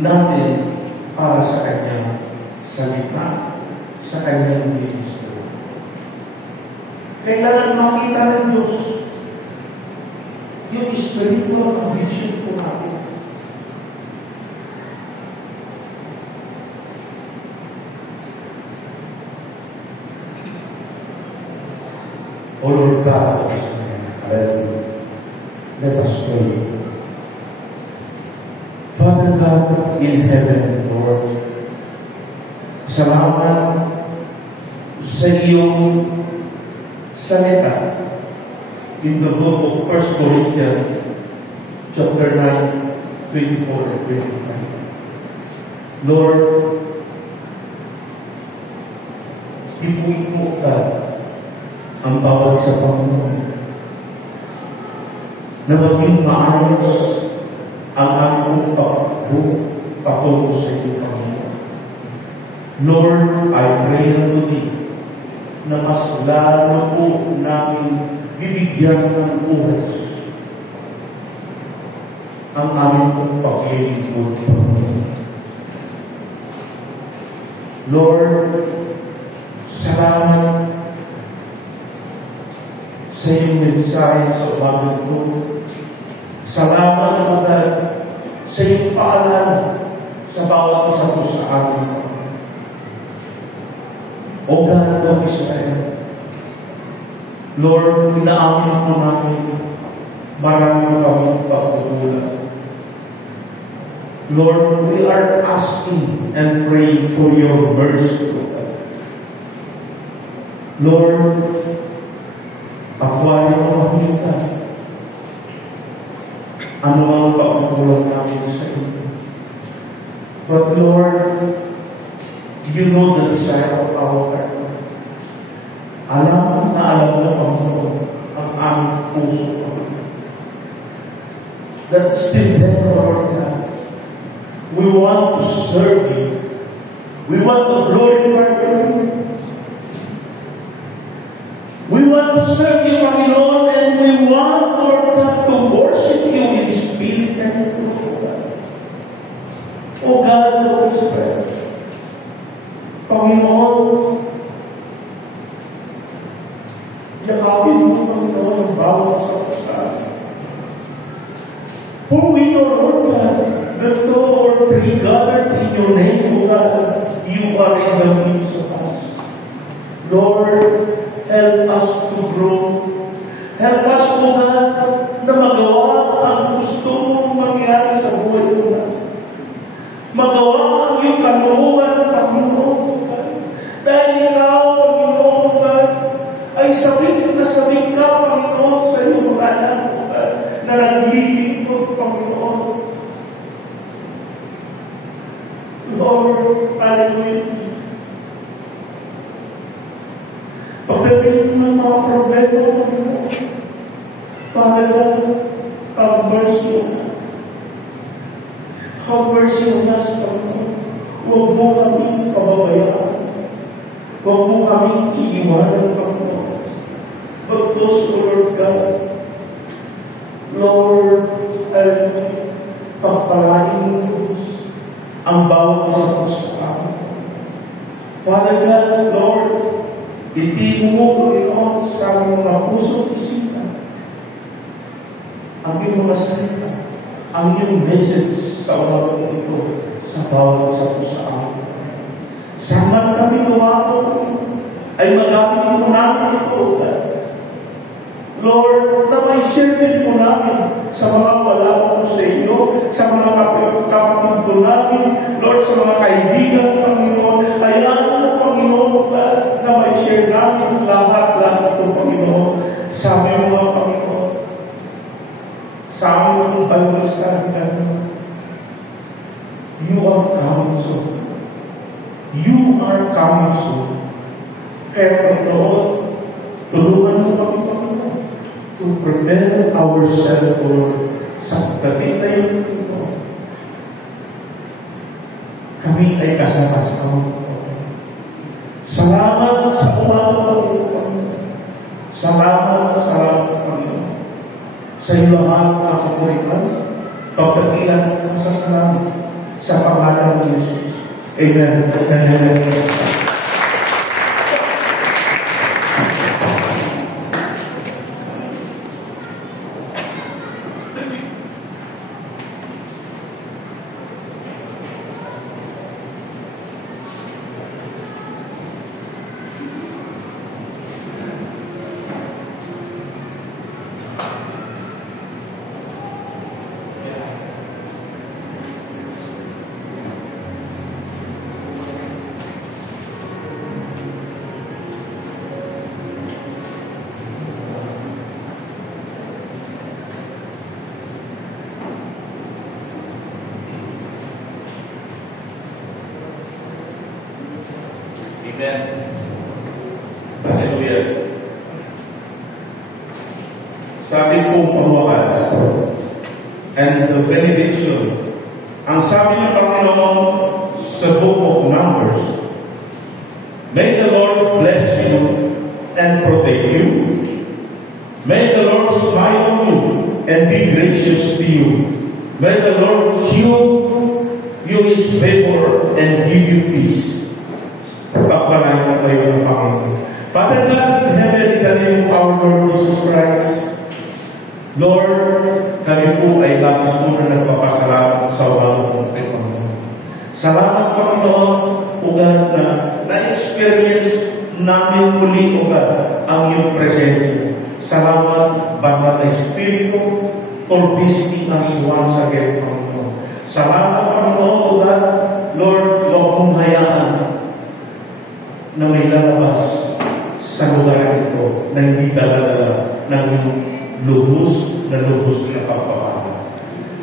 natin para sa Kanyang salita, sa Kanyang ministry. Kailangan makita ng Diyos yung spiritual ambition po natin. O Lord God of Israel, hallelujah. Let us pray. Father God in heaven, Lord, salamat sa iyong salita in the book of 1 Corinthians chapter 9, 24 and 25. Lord, ipuin mo ka ang bawat isa Panginoon na maging maayos ang aming patungo sa iyo, Panginoon. Lord, I pray unto thee na mas lalo po namin bibigyan ng oras ang aming pong paglilingkod, Panginoon. Lord, salamat sa iyong mensahe sa umagang ito. Salamat, O God, sa iyong paalala sa bawat isa po sa amin. O God of Israel, Lord, inaamin po namin marami kaming pagkukulang. Lord, we are asking and praying for your mercy, O God. Lord, akwari mo kami ka. Ano ang pagkukulang namin sa iyo? But Lord, you know the desire of our heart. Alam na Panginoon ang aming puso. That still there, Lord God. We want to serve you. We want to glorify you. We want to serve you, Panginoon, and we want, Lord God, to worship Panginoon, yakapin mo, Panginoon, ang bawat sa kasal. For we know, Lord God, that two or three gathered in your name, O God, you are in the midst of us. Lord, help us to grow. Help us, O God, na magawa ang gusto mong mangyari sa buhay mo. Magawa ang iyong kalooban, Panginoon. Dahil ikaw, Panginoon, God, ay sabik na sabik ka, Panginoon, sa iyong mga anak, na naglilingkod ko, Panginoon. Lord, hallelujah. Pagdating ng mga problema, Panginoon, Father God, have mercy on us. Have mercy on us, Panginoon. Huwag mo kami pababayaan. Huwag mo kami iiwanan, Panginoon. But those who Lord God, Lord, hallelujah, pagpalain mo, Diyos, ang bawat isa ko sa amin. Father God, Lord, itibo mo, Panginoon, sa aming mga puso at isipan, ang iyong mga salita, ang iyong message sa umaga mo ito, sa bawat isa ko sa amin. Saan kami gumako, ay magamit mo namin ito, God. Lord, na may share din po namin sa mga wala po sa iyo, sa mga kapatid po namin, Lord, sa mga kaibigan, Panginoon, hayaan mo, Panginoon, na may share namin lahat ito, Panginoon, sa aming mga Panginoon, sa aming Bible study, you are coming soon. You are coming soon. Kaya, Panginoon, tulungan mo kami, Panginoon, to prepare ourselves for sa pagdating na yun. Kami ay kasama sa kami. Salamat sa umaga, Panginoon. Salamat sa Panginoon. Sa iyo lahat ang kapuritan, pagdakilan, masasalamat sa pangalan ni Jesus. Amen. Amen. Amen. Hallelujah. Sabi pong pangwakas, and the benediction, ang sabi ng Panginoon sa book of Numbers, may the Lord bless you and protect you. May the Lord smile on you and be gracious to you. May the Lord shield you his favor and give you peace. Pagpapalain na kayo ng Panginoon. Father God in heaven, in the name of our Lord Jesus Christ, Lord, kami po ay labis po na nagpapasalamat sa umaga po ng Panginoon. Salamat, Panginoon, ugat na na-experience namin muli, ugat, ang iyong presensya. Salamat, Banal na Espiritu, for visiting us once again, Panginoon. Salamat, Panginoon, ugat, Lord, huwag mong hayaan na may lalabas sa lugar ito na hindi dala-dala ng lubos na pagpapala.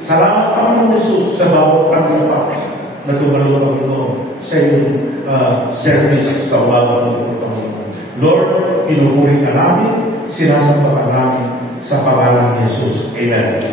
Salamat, Panginoon Jesus, sa bawat pagpapala na tumalunod ito sa iyong service sa umaga ng Panginoon. Lord, pinupuri ka namin, sinasampakan namin sa pangalan ni Jesus. Amen.